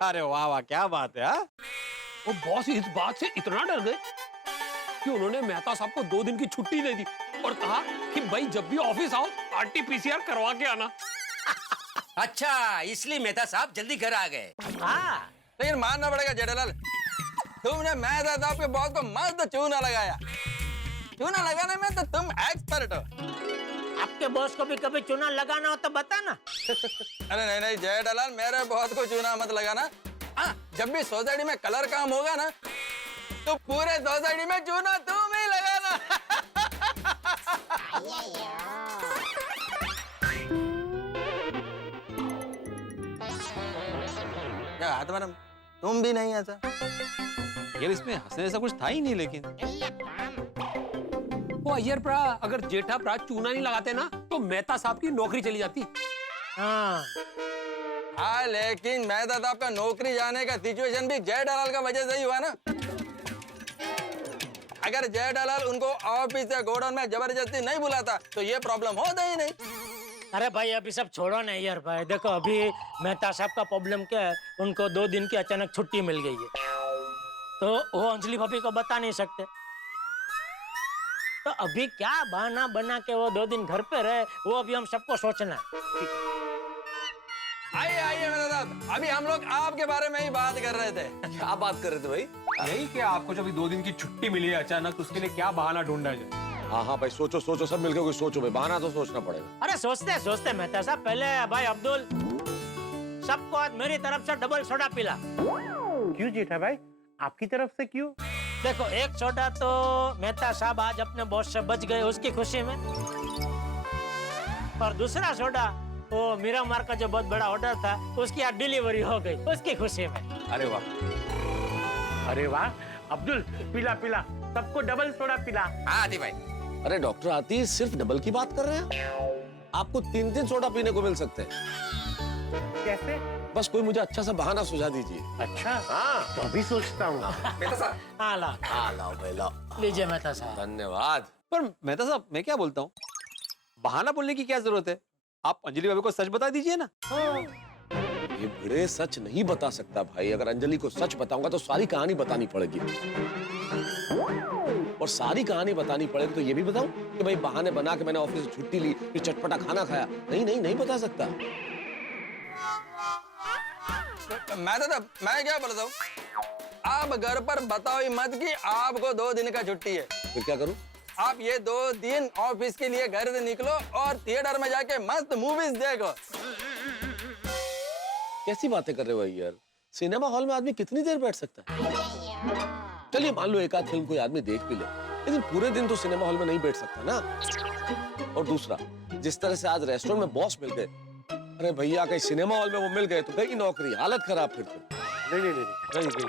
अरे वाह वाह, क्या बात है। वो बॉस इस बात से इतना डर गए कि उन्होंने मेहता साहब को 2 दिन की छुट्टी दे दी और कहा कि भाई जब भी ऑफिस आओ RT-PCR करवा के आना। अच्छा, इसलिए मेहता साहब जल्दी घर आ गए। हाँ, लेकिन मानना पड़ेगा जेठालाल, तुमने मेहता साहब के बॉस को मस्त चूना लगाया। चूना लगाने में तो तुम एक्सपर्ट हो। आपके बॉस को भी कभी चूना लगाना हो तो बताना। अरे नहीं जेठालाल, मेरे बॉस को चूना मत लगाना। हाँ, जब भी सोसाइटी में कलर काम होगा ना तो पूरे सोसाइटी में चूना तुम ही लगाना। क्या हाथ मैडम, तुम भी नहीं ऐसा? यार इसमें हंसने जैसा कुछ था ही नहीं। लेकिन वो अय्यर प्रा, अगर जेठा प्रा चूना नहीं लगाते ना तो मेहता साहब की नौकरी चली जाती। हाँ, हाँ, लेकिन मेहता साहब का नौकरी जाने का सिचुएशन भी जेठालाल का वजह से ही हुआ ना। अगर जेठालाल उनको ऑफिस से गोडाउन में जबरदस्ती नहीं बुलाता तो ये प्रॉब्लम होता ही नहीं। अरे भाई अभी सब छोड़ो ना यार भाई, देखो अभी मेहता साहब का प्रॉब्लम क्या है, उनको 2 दिन की अचानक छुट्टी मिल गई है, तो वो अंजलि भाभी को बता नहीं सकते। तो अभी क्या बहाना बना के वो 2 दिन घर पे रहे, वो अभी हम सबको सोचना है। आइए मेहता साहब, अभी हम लोग आपके बारे में ही बात कर रहे थे। क्या बात कर रहे थे भाई? यही कि आपको जब 2 दिन की छुट्टी मिली है अचानक, तो उसके लिए क्या बहाना ढूंढा जाए? हाँ भाई, सोचो सब मिलकर कोई सोचो भाई, बहाना तो सोचना पड़ेगा। अरे सोचते मेहता साहब, पहले भाई अब्दुल सबको आज मेरी तरफ से डबल सोडा पिला। क्यों जेठा भाई, आपकी तरफ से क्यों? देखो, एक सोडा तो मेहता साहब आज अपने बॉस से बच गए उसकी खुशी में, और दूसरा सोडा वो मीरा मार का जो बहुत बड़ा ऑर्डर था उसकी आज डिलीवरी हो गई उसकी खुशी में। अरे वाह, अरे वाह, अब्दुल पिला सबको डबल सोडा पिला। हाँ आदि भाई। अरे डॉक्टर आती सिर्फ डबल की बात कर रहे हैं? आपको 3 सोडा पीने को मिल सकते हैं। कैसे? बस कोई मुझे अच्छा सा बहाना सुझा दीजिए। अच्छा, हाँ तो अभी सोचता हूँ। हाँ लाओ भाई लाओ। लीजिए मेहता साहब। धन्यवाद। पर मेहता साहब, मैं क्या बोलता हूँ, बहाना बोलने की क्या जरूरत है? आप अंजलि भाभी को सच बता दीजिए ना। ये भिड़े सच नहीं बता सकता भाई। अगर अंजलि को सच बताऊंगा तो सारी कहानी बतानी पड़ेगी, और सारी कहानी बतानी पड़ेगी तो ये भी बताऊं कि भाई बहाने बना के मैंने ऑफिस से छुट्टी ली, फिर चटपटा खाना खाया। नहीं बता सकता। मैं क्या बोलता हूँ, आप घर पर बताओ ही मत कि आपको 2 दिन का छुट्टी है। फिर क्या करूं? आप ये 2 दिन ऑफिस के लिए घर से निकलो और थिएटर में जाके मस्त मूवीज देखो। कैसी बातें कर रहे हो यार? सिनेमा हॉल में आदमी कितनी देर बैठ सकता है? चलिए मान लो एक आध फिल्म कोई आदमी देख भी ले, लेकिन पूरे दिन तो सिनेमा हॉल में नहीं बैठ सकता ना। और दूसरा, जिस तरह से आज रेस्टोरेंट में बॉस मिल गए, अरे भैया कहीं सिनेमा हॉल में वो मिल गए तो गई नौकरी, हालत खराब फिर तो। नहीं।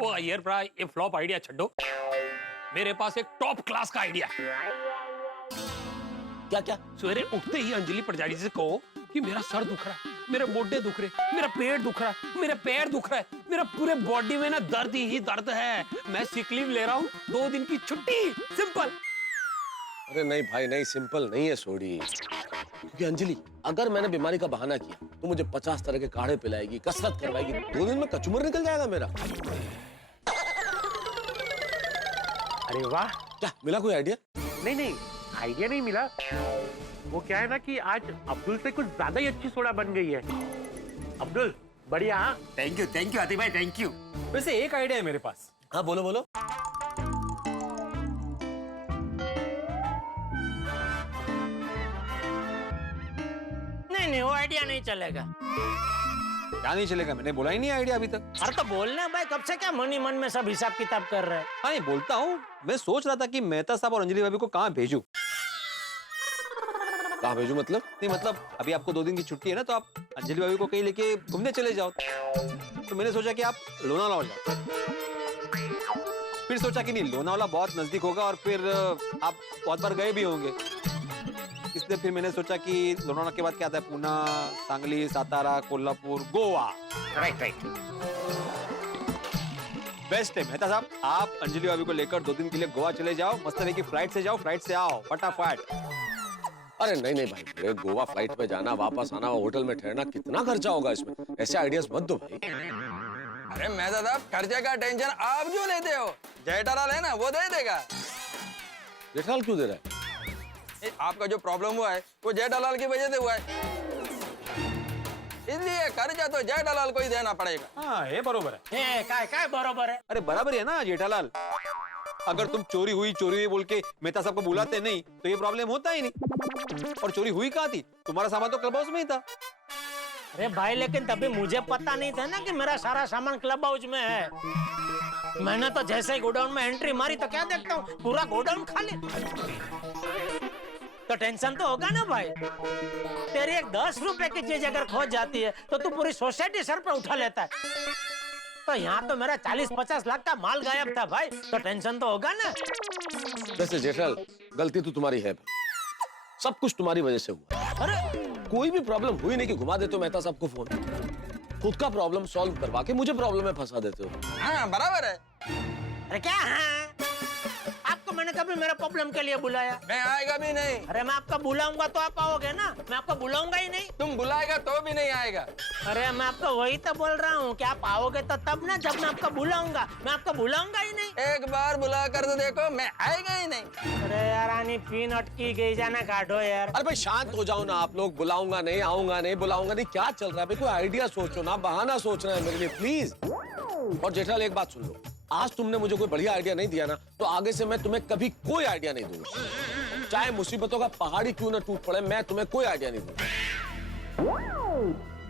वो अय्यर प्रा, ये फ्लॉप आइडिया छोड़ो, मेरे पास एक टॉप क्लास का आइडिया। क्या? सवेरे उठते ही अंजलि प्रजारी से कहो कि मेरा सर दुख रहा है, मेरे मोढे दुख रहे, मेरा पेट दुख रहा है, मेरा पैर दुख रहा है, मेरा पूरे बॉडी में ना दर्द ही दर्द है, मैं सिक लीव ले रहा हूँ, 2 दिन की छुट्टी, सिंपल। अरे नहीं भाई नहीं, सिंपल नहीं है सोडी। क्योंकि अंजलि अगर मैंने बीमारी का बहाना किया तो मुझे 50 तरह के काढ़े पिलाएगी, कसरत करवाएगी, 2 दिन में कचुमर निकल जाएगा मेरा। अरे वाह, क्या मिला कोई आइडिया? नहीं आइडिया नहीं मिला। वो क्या है ना कि आज अब्दुल से कुछ ज्यादा ही अच्छी सोडा बन गई है। अब्दुल, बढ़िया। थैंक यू आतिफ भाई, थैंक यू। वैसे एक आइडिया है मेरे पास। हाँ बोलो बोलो। नहीं, वो आइडिया नहीं चलेगा। क्या नहीं चलेगा? मैंने बोला ही नहीं आइडिया अभी तक। अरे तो बोलना भाई, कब से क्या मन ही मन में सब हिसाब किताब कर रहे हैं। हाँ नहीं बोलता हूँ। मैं सोच रहा था कि मेहता साहब और अंजलि भाभी को कहाँ भेजूं। कहाँ भेजू मतलब? नहीं मतलब अभी आपको 2 दिन की छुट्टी है ना, तो आप अंजलि भाभी को कहीं लेके घूमने चले जाओ। तो मैंने सोचा कि आप लोनावाला हो जाओ। फिर सोचा कि नहीं, लोनावाला बहुत नजदीक होगा और फिर आप बहुत बार गए भी होंगे, इसलिए फिर मैंने सोचा कि लोनावाला के बाद क्या आता है, पूना, सांगली, सातारा, कोल्हापुर, गोवा। राइट। बेस्ट है मेहता साहब, आप अंजलि भाभी को लेकर 2 दिन के लिए गोवा चले जाओ। मस्त है कि फ्लाइट से जाओ, फ्लाइट से आओ फटाफट। अरे नहीं भाई, मेरे गोवा फ्लाइट पे जाना, वापस आना, होटल में ठहरना, कितना खर्चा होगा इसमें। ऐसे आइडियाज मत दो भाई। अरे मेहता साहब, खर्चे का टेंशन आप क्यों लेते हो? जेठालाल है ना, वो दे देगा। जेठालाल क्यों दे रहा है? आपका जो प्रॉब्लम हुआ है वो जेठालाल की वजह से हुआ है, इसलिए खर्चा तो जेठालाल को ही देना पड़ेगा। हाँ ये बरोबर है। काय बरोबर है। अरे बराबर है ना जेठालाल। अगर तुम चोरी हुई बोल के मेहता साहब को बुलाते नहीं तो ये प्रॉब्लम होता ही नहीं। और चोरी हुई कहाँ थी? तुम्हारा सामान तो क्लब हाउस में ही था। अरे भाई, लेकिन तभी मुझे पता नहीं था ना कि मेरा सारा सामान क्लब हाउस में है। मैंने तो जैसे ही गोडाउन में एंट्री मारी तो क्या देखता हूँ, पूरा गोडाउन खाली। तो टेंशन तो होगा ना भाई। तेरी एक 10 रुपए की चीज अगर खोज जाती है तो तू पूरी सोसाइटी सर पे उठा लेता है। तो यहाँ तो मेरा 40-50 लाख का माल गायब था भाई, तो टेंशन तो होगा ना। वैसे जेठालाल, गलती तो तुम्हारी है, सब कुछ तुम्हारी वजह से हुआ। अरे कोई भी प्रॉब्लम हुई नहीं कि घुमा देते हो मेहता साहब को फोन, खुद का प्रॉब्लम सॉल्व करवा के मुझे प्रॉब्लम में फंसा देते हो। हाँ बराबर है। अरे क्या है? आपको मैंने कभी मेरे प्रॉब्लम के लिए बुलाया? मैं आएगा भी नहीं। अरे मैं आपका बुलाऊंगा तो आप आओगे ना, मैं आपको बुलाऊंगा ही नहीं। तुम बुलाएगा तो भी नहीं आएगा। अरे मैं आपको वही तो बोल रहा हूँ कि आप आओगे तो तब ना, जब मैं आपको बुलाऊंगा। मैं आपको बुलाऊंगा ही नहीं। एक बार बुला कर तो देखो, मैं आएगा ही नहीं। अरे यार आनी पिन अटकी गई, जाना काटो यार। अरे भाई शांत हो जाओ ना आप लोग। बुलाऊंगा नहीं, आऊंगा नहीं, बुलाऊंगा नहीं, क्या चल रहा है भाई? कोई आइडिया सोचो ना, बहाना सोच रहे हैं मेरे लिए प्लीज। और जेठालाल एक बात सुन लो, आज तुमने मुझे कोई बढ़िया आइडिया नहीं दिया ना, तो आगे से मैं तुम्हें कभी कोई आइडिया नहीं दूंगा। चाहे मुसीबतों का पहाड़ी क्यों ना टूट पड़े, मैं तुम्हें कोई आइडिया नहीं दूंगा।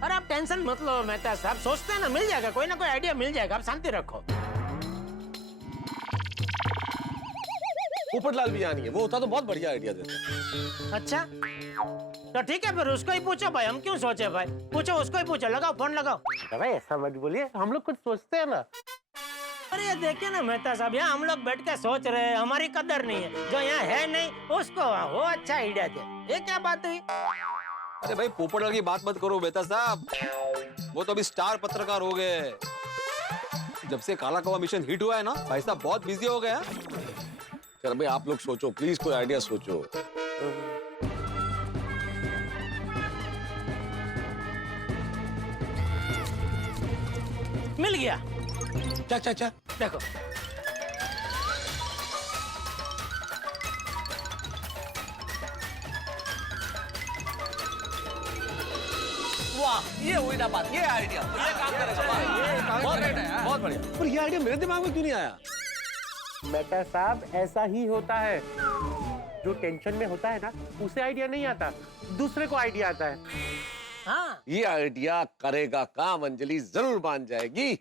अरे आप टेंशन मत लो मेहता साहब, सोचते हैं ना मिल जाएगा, कोई ना कोई आइडिया मिल जाएगा, आप शांति रखो। पोपटलाल भी आनी है, वो होता तो बहुत बढ़िया आइडिया देता। अच्छा तो ठीक है, फिर उसको ही पूछो भाई, हम क्यों सोचे भाई। पूछो, उसको ही पूछो, लगाओ फोन लगाओ। अरे ऐसा मत बोलिए, हम लोग कुछ सोचते हैं ना। अरे ये देखिए ना मेहता साहब, यहाँ हम लोग बैठ के सोच रहे हैं, हमारी कदर नहीं है। जो यहाँ है नहीं उसको वो अच्छा आइडिया दे। ये क्या बात हुई? अरे भाई पोपटलाल की बात मत करो मेहता साहब, वो तो अभी स्टार पत्रकार हो गए। जब से काला कौवा मिशन हिट हुआ है ना, भाई साहब बहुत बिजी हो गया। चल भाई आप लोग सोचो प्लीज, कोई आइडिया सोचो। मिल गया। क्या? देखो वाह, ये हुई ना बात, ये आइडिया, ये काम करेगा। बहुत बढ़िया। पर ये आइडिया मेरे दिमाग में क्यों नहीं आया? मेहता साहब ऐसा ही होता है, जो टेंशन में होता है ना उसे आइडिया नहीं आता, दूसरे को आइडिया आता है। हाँ ये आइडिया करेगा काम, अंजलि जरूर मान जाएगी।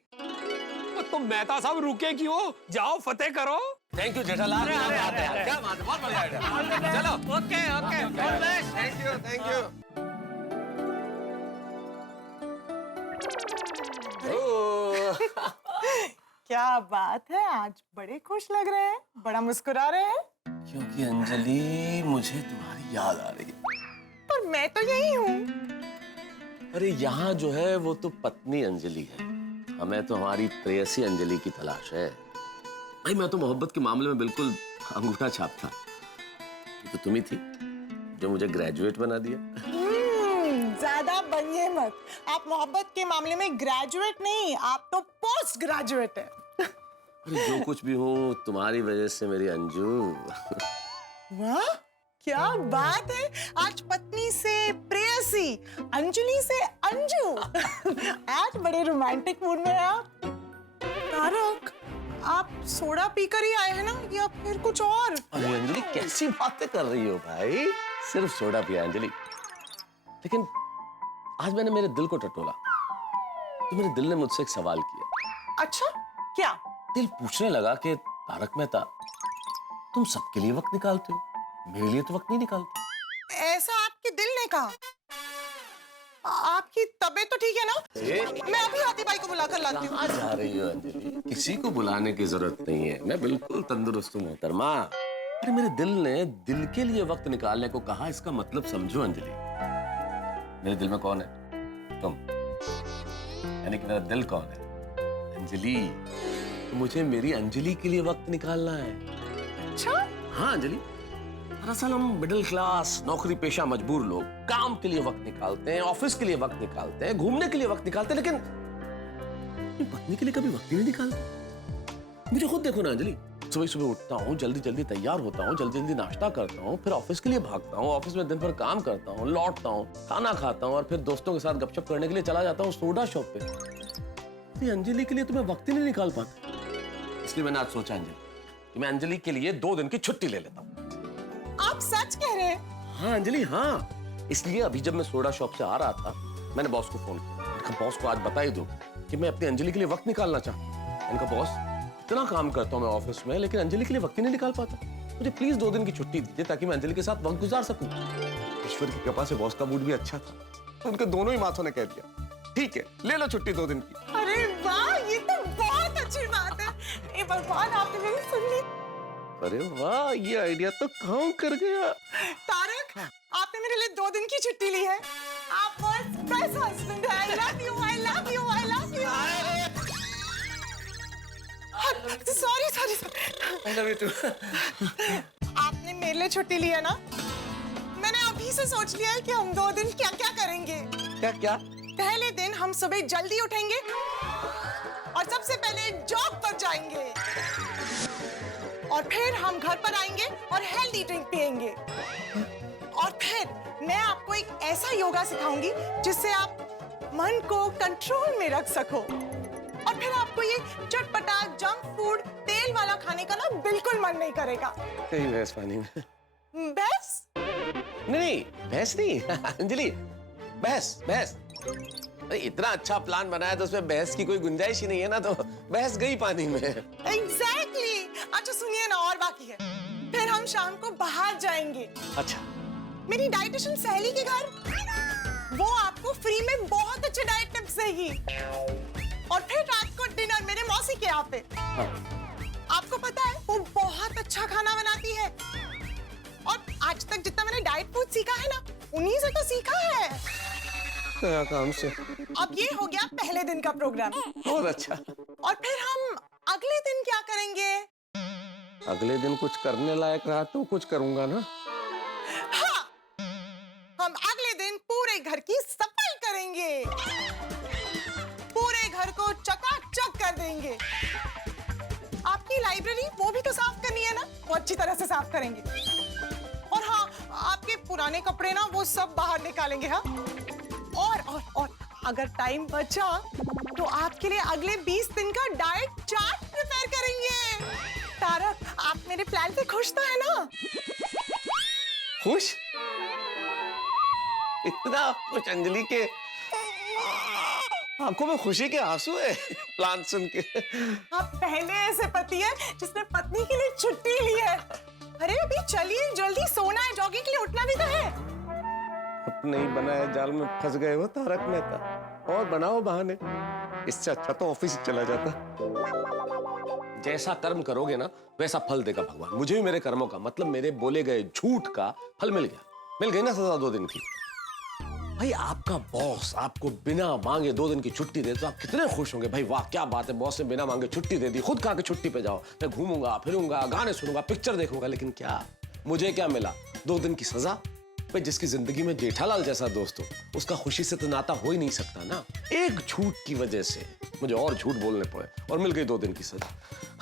तो मेहता साहब रुके क्यों, जाओ फतेह करो। थैंक यू जेठालाल, क्या बात है, क्या बात है, बहुत बढ़िया आइडिया। चलो okay all best. Thank you. क्या बात है, आज बड़े खुश लग रहे हैं, बड़ा मुस्कुरा रहे हैं। क्योंकि अंजलि मुझे तुम्हारी याद आ रही है। पर मैं तो यही हूँ। अरे यहाँ जो है वो तो पत्नी अंजलि है, हमें तो हमारी प्रेयसी अंजलि की तलाश है। भाई मैं तो मोहब्बत के मामले में बिल्कुल अंगूठा छाप था। ये तो तुम ही थी जो मुझे ग्रेजुएट बना दिया। ज्यादा बनिए मत, आप मोहब्बत के मामले में ग्रेजुएट नहीं, आप तो पोस्ट ग्रेजुएट है। अरे जो कुछ भी हूँ तुम्हारी वजह से मेरी अंजू। वाह, क्या बात है, आज पत्नी से प्रेयसी, अंजलि से अंजू। आज बड़े रोमांटिक मूड में हैं आप। तारक, आप सोडा पीकर ही आए हैं ना, या फिर कुछ और? अरे अंजलि, कैसी बातें कर रही हो भाई? सिर्फ सोडा पिया अंजलि। लेकिन आज मैंने मेरे दिल को टटोला, तो मेरे दिल ने मुझसे एक सवाल किया। अच्छा, क्या? दिल पूछने लगा कि तारक मेहता, तुम सबके लिए वक्त निकालते हो, मेरे लिए तो वक्त नहीं निकालते। ऐसा आपके दिल ने कहा? आपकी तबीयत तो ठीक है ना? मैं अभी हाथी भाई को बुलाकर लाती हूँ। कहाँ जा रही हो अंजलि? किसी को बुलाने की जरूरत नहीं है, मैं बिल्कुल तंदुरुस्त हूँ मोहतरमा। अरे मेरे दिल ने दिल के लिए वक्त निकालने को कहा, इसका मतलब समझो अंजलि। मेरे दिल में कौन है? तुम। यानी कि मेरा दिल कौन है? अंजलि। तो मुझे मेरी अंजलि के लिए वक्त निकालना है। अच्छा? हाँ अंजलि, दरअसल हम मिडिल क्लास नौकरी पेशा मजबूर लोग काम के लिए वक्त निकालते हैं, ऑफिस के लिए वक्त निकालते हैं, घूमने के लिए वक्त निकालते हैं, लेकिन अपनी पत्नी के लिए कभी वक्त ही नहीं निकालते। मुझे खुद देखो ना अंजलि, सुबह सुबह उठता हूँ, जल्दी जल्दी तैयार होता हूँ, जल्दी जल्दी नाश्ता करता हूँ, फिर ऑफिस के लिए भागता हूँ, ऑफिस में दिन भर काम करता हूँ, लौटता हूँ, खाना खाता हूँ और फिर दोस्तों के साथ गपशप करने के लिए चला जाता हूँ सोडा शॉप पे। अंजलि के लिए तो मैं वक्त ही नहीं निकाल पाता। इसलिए मैंने आज सोचा अंजलि कि मैं अंजलि के लिए 2 दिन की छुट्टी ले लेता हूँ। आप सच कह रहे हैं? हाँ अंजलि, हाँ। इसलिए अभी जब मैं सोडा शॉप से आ रहा था, मैंने बॉस को फोन किया। बॉस को आज बता ही दो कि मैं अपनी अंजलि के लिए वक्त निकालना चाहता हूँ। उनका बॉस, इतना काम करता हूँ मैं ऑफिस में, लेकिन अंजलि के लिए वक्त ही नहीं निकाल पाता। मुझे प्लीज 2 दिन की छुट्टी दीजिए ताकि मैं अंजलि के साथ वक्त गुजार सकूं। ईश्वर की कृपा से बॉस का मूड भी अच्छा था। उनके दोनों ही माथों ने कह दिया, ठीक है, ले लो छुट्टी 2 दिन की। अरे वाह, ये तो बहुत अच्छी बात है। ए भगवान, आपने मेरी सुन ली। अरे वाह, ये आइडिया तो काम कर गया। तारक, आपने मेरे लिए 2 दिन की छुट्टी ली है। आप बस बेस्ट हस्बैंड हैं। I love you, I love you, I love you। Sorry. I love you too। आपने मेरे लिए छुट्टी ली है ना? मैंने अभी से सोच लिया है कि हम 2 दिन क्या क्या करेंगे। क्या? पहले दिन हम सुबह जल्दी उठेंगे और सबसे पहले जॉब पर जाएंगे, और फिर हम घर पर आएंगे और हेल्दी ड्रिंक पिएंगे, और फिर मैं आपको एक ऐसा योगा सिखाऊंगी जिससे आप मन को कंट्रोल में रख सको, और फिर आपको ये चटपटा जंक फूड तेल वाला खाने का ना बिल्कुल मन नहीं करेगा। कहीं भैंस पानी में। बस? नहीं, भैंस नहीं अंजलि, बहस। अरे इतना अच्छा प्लान बनाया तो उसमें बहस की कोई गुंजाइश ही नहीं है ना, तो बहस गई पानी में। Exactly। अच्छा सुनिए ना, और बाकी है। फिर हम शाम को बाहर जाएंगे। अच्छा। मेरी डाइटिशियन सहेली के घर, वो आपको फ्री में बहुत अच्छे डाइट टिप्स देगी। और फिर रात को डिनर मेरे मौसी के यहाँ पे। आपको पता है वो बहुत अच्छा खाना बनाती है, और आज तक जितना मैंने डाइट फूड सीखा है ना, उन्हीं से तो सीखा है। क्या काम से? अब ये हो गया पहले दिन का प्रोग्राम। बहुत अच्छा। और फिर हम अगले दिन क्या करेंगे? अगले दिन कुछ करने लायक रहा तो कुछ करूंगा ना। हाँ, हम अगले दिन पूरे घर की सफाई करेंगे, पूरे घर को चकाचक कर देंगे। आपकी लाइब्रेरी वो भी तो साफ करनी है ना, वो अच्छी तरह से साफ करेंगे। और हाँ, आपके पुराने कपड़े ना वो सब बाहर निकालेंगे। हाँ, और अगर टाइम बचा तो आपके लिए अगले 20 दिन का डाइट चार्ट प्रिपेयर करेंगे। तारक, आप मेरे प्लान से खुश तो है ना? खुश? इतना कुछ अंजलि के आंखों में खुशी के आंसू है प्लान सुन के। आप पहले ऐसे पति है जिसने पत्नी के लिए छुट्टी ली है। अरे अभी चलिए, जल्दी सोना है, जॉगिंग के लिए उठना भी तो है। अपने ही बनाए जाल में फंस गए हो तारक मेहता, और बनाओ बहाने। इससे अच्छा तो ऑफिस चला जाता। जैसा कर्म करोगे ना वैसा फल देगा भगवान। मुझे भी मेरे कर्मों का मतलब मेरे बोले गए झूठ का फल मिल गया। मिल गई ना सजा 2 दिन की। भाई आपका बॉस आपको बिना मांगे 2 दिन की छुट्टी दे तो आप कितने खुश होंगे। भाई वाह क्या बात है, बॉस ने बिना मांगे छुट्टी दे दी, खुद कहा कि छुट्टी पे जाओ, मैं घूमूंगा फिरूंगा गाने सुनूंगा पिक्चर देखूंगा। लेकिन क्या मुझे क्या मिला? 2 दिन की सजा। भाई जिसकी जिंदगी में जेठालाल जैसा दोस्त हो उसका खुशी से तो नाता हो ही नहीं सकता ना। एक झूठ की वजह से मुझे और झूठ बोलने पड़े और मिल गई 2 दिन की सजा।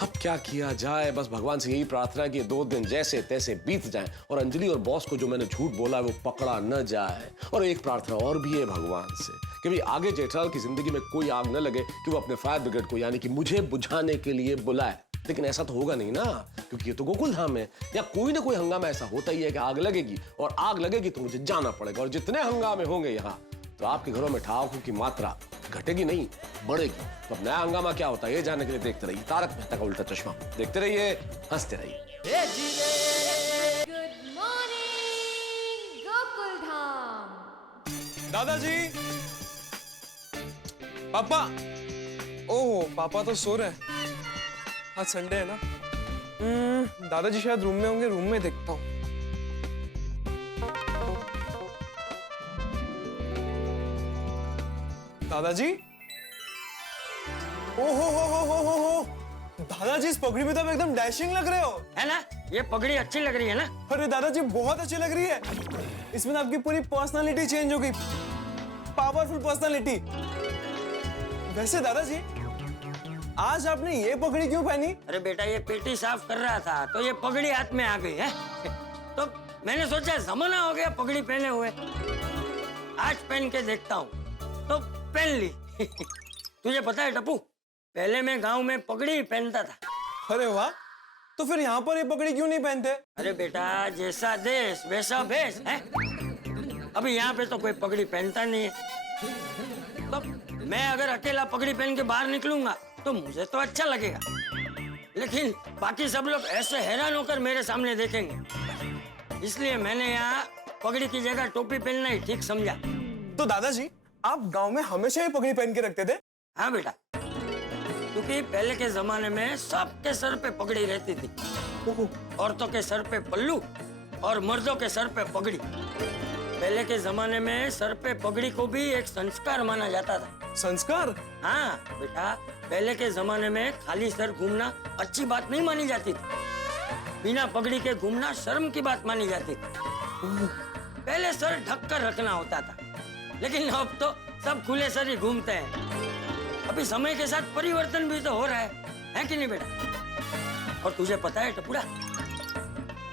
अब क्या किया जाए, बस भगवान से यही प्रार्थना है कि 2 दिन जैसे तैसे बीत जाएं और अंजलि और बॉस को जो मैंने झूठ बोला है वो पकड़ा न जाए। और एक प्रार्थना और भी है भगवान से कि भाई आगे जेठालाल की जिंदगी में कोई आग न लगे कि वो अपने फायर ब्रिगेड को यानी कि मुझे बुझाने के लिए बुलाए। लेकिन ऐसा तो होगा नहीं ना, क्योंकि ये तो गोकुल धाम है, या कोई ना कोई हंगामा ऐसा होता ही है कि आग लगेगी, और आग लगेगी तो मुझे जाना पड़ेगा। और जितने हंगामे होंगे यहाँ, तो आपके घरों में ठहाकों की मात्रा घटेगी नहीं बढ़ेगी। तो अब नया हंगामा क्या होता है ये जानने के लिए देखते रहिए तारक मेहता का उल्टा चश्मा। देखते रहिए, हंसते रहिए। Good morning Gokul Dham. दादाजी, पापा। ओह, पापा तो सो रहे हैं। आज संडे है ना। दादाजी शायद रूम में होंगे, रूम में देखता हूँ। दादाजी, ओहो, दादाजी इस पगड़ी में तो आप एकदम डैशिंग लग रहे हो। है ना, ये पगड़ी अच्छी लग रही है ना। अरे दादाजी बहुत अच्छी लग रही है। इसमें तो आपकी पूरी पर्सनालिटी चेंज हो गई, पावरफुल पर्सनालिटी। वैसे दादाजी, आज आपने ये पगड़ी क्यों पहनी? अरे बेटा, ये पेटी साफ कर रहा था तो ये पगड़ी हाथ में आ गई है। तो मैंने सोचा जमाना हो गया पगड़ी पहने हुए, आज पहन के देखता हूँ, तो पहन ली। तुझे पता है टप्पू, पहले मैं गांव में पगड़ी पहनता था। अरे वाह, तो फिर यहाँ पर ये पगड़ी क्यों नहीं पहनते? अरे बेटा, जैसा देश वैसा भेष है। अभी यहाँ पे तो कोई पगड़ी पहनता नहीं है, तो मैं अगर अकेला पगड़ी पहन के बाहर निकलूंगा तो मुझे तो अच्छा लगेगा, लेकिन बाकी सब लोग ऐसे हैरान होकर मेरे सामने देखेंगे, इसलिए मैंने यहाँ पगड़ी की जगह टोपी पहनना ही ठीक समझा। तो दादाजी, आप गांव में हमेशा ही पगड़ी पहन के रखते थे? हाँ बेटा, क्योंकि पहले के जमाने में सबके सर पे पगड़ी रहती थी। औरतों के सर पे पल्लू और मर्दों के सर पे पगड़ी। पहले के जमाने में सर पे पगड़ी को भी एक संस्कार माना जाता था। संस्कार? हाँ बेटा, पहले के जमाने में खाली सर घूमना अच्छी बात नहीं मानी जाती थी, बिना पगड़ी के घूमना शर्म की बात मानी जाती थी। पहले सर ढक कर रखना होता था, लेकिन अब तो सब खुले सर ही घूमते हैं। अभी समय के साथ परिवर्तन भी तो हो रहा है कि नहीं बेटा? और तुझे पता है टपुड़ा,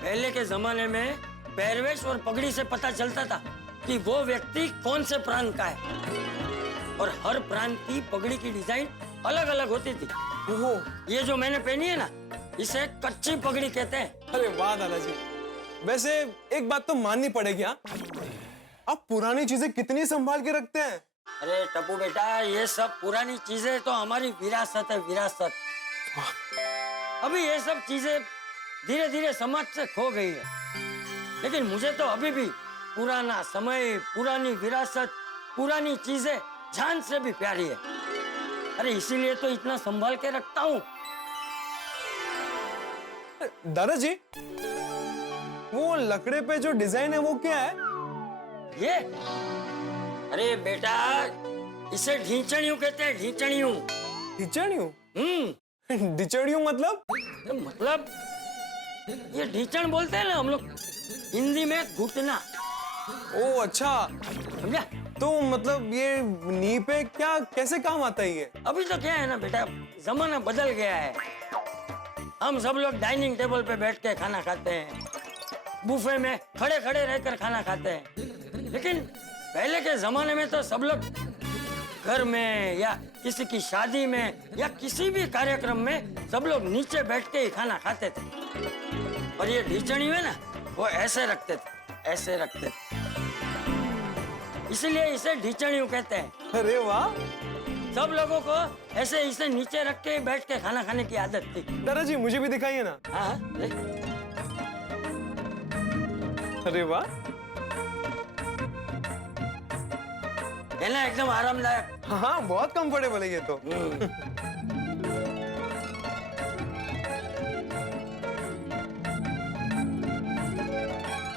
पहले के जमाने में पहरवेश और पगड़ी से पता चलता था कि वो व्यक्ति कौन से प्रांत का है, और हर प्रांत की पगड़ी की डिजाइन अलग अलग होती थी। ये जो मैंने पहनी है ना, इसे कच्ची पगड़ी कहते हैं। अरे वाह दादाजी, वैसे एक बात तो माननी पड़ेगी, हाँ? आप पुरानी चीजें कितनी संभाल के रखते हैं। अरे टप्पू बेटा, ये सब पुरानी चीजें तो हमारी विरासत है, विरासत। अभी ये सब चीजें धीरे धीरे समाज से खो गई है, लेकिन मुझे तो अभी भी पुराना समय, पुरानी विरासत, पुरानी चीजें जान से भी प्यारी है। अरे इसीलिए तो इतना संभाल के रखता हूँ। दादाजी, वो लकड़े पे जो डिजाइन है वो क्या है? ये? अरे बेटा, इसे ढींचणियों कहते हैं, ढींचणियों। ढिचड़ियों? ढिचड़ियों मतलब? मतलब ये ढींचण बोलते हैं ना हम लोग हिंदी में, घुटना। ओ अच्छा, समझा? तो मतलब ये नी पे क्या कैसे काम आता है ये? अभी तो क्या है ना बेटा, जमाना बदल गया है। हम सब लोग डाइनिंग टेबल पे बैठ के खाना खाते हैं, बुफे में खड़े खड़े रहकर खाना खाते हैं, लेकिन पहले के जमाने में तो सब लोग घर में या किसी की शादी में या किसी भी कार्यक्रम में सब लोग नीचे बैठ के ही खाना खाते थे। और ये ढीचणी है ना, वो ऐसे रखते थे, ऐसे रखते थे, इसीलिए इसे ढीचणियों कहते हैं। अरे वाह, सब लोगों को ऐसे इसे नीचे रख के बैठ के खाना खाने की आदत थी। दादाजी मुझे भी दिखाइए ना। हाँ, अरे वाह, है ना, एकदम आरामदायक। हाँ बहुत कंफर्टेबल है ये तो।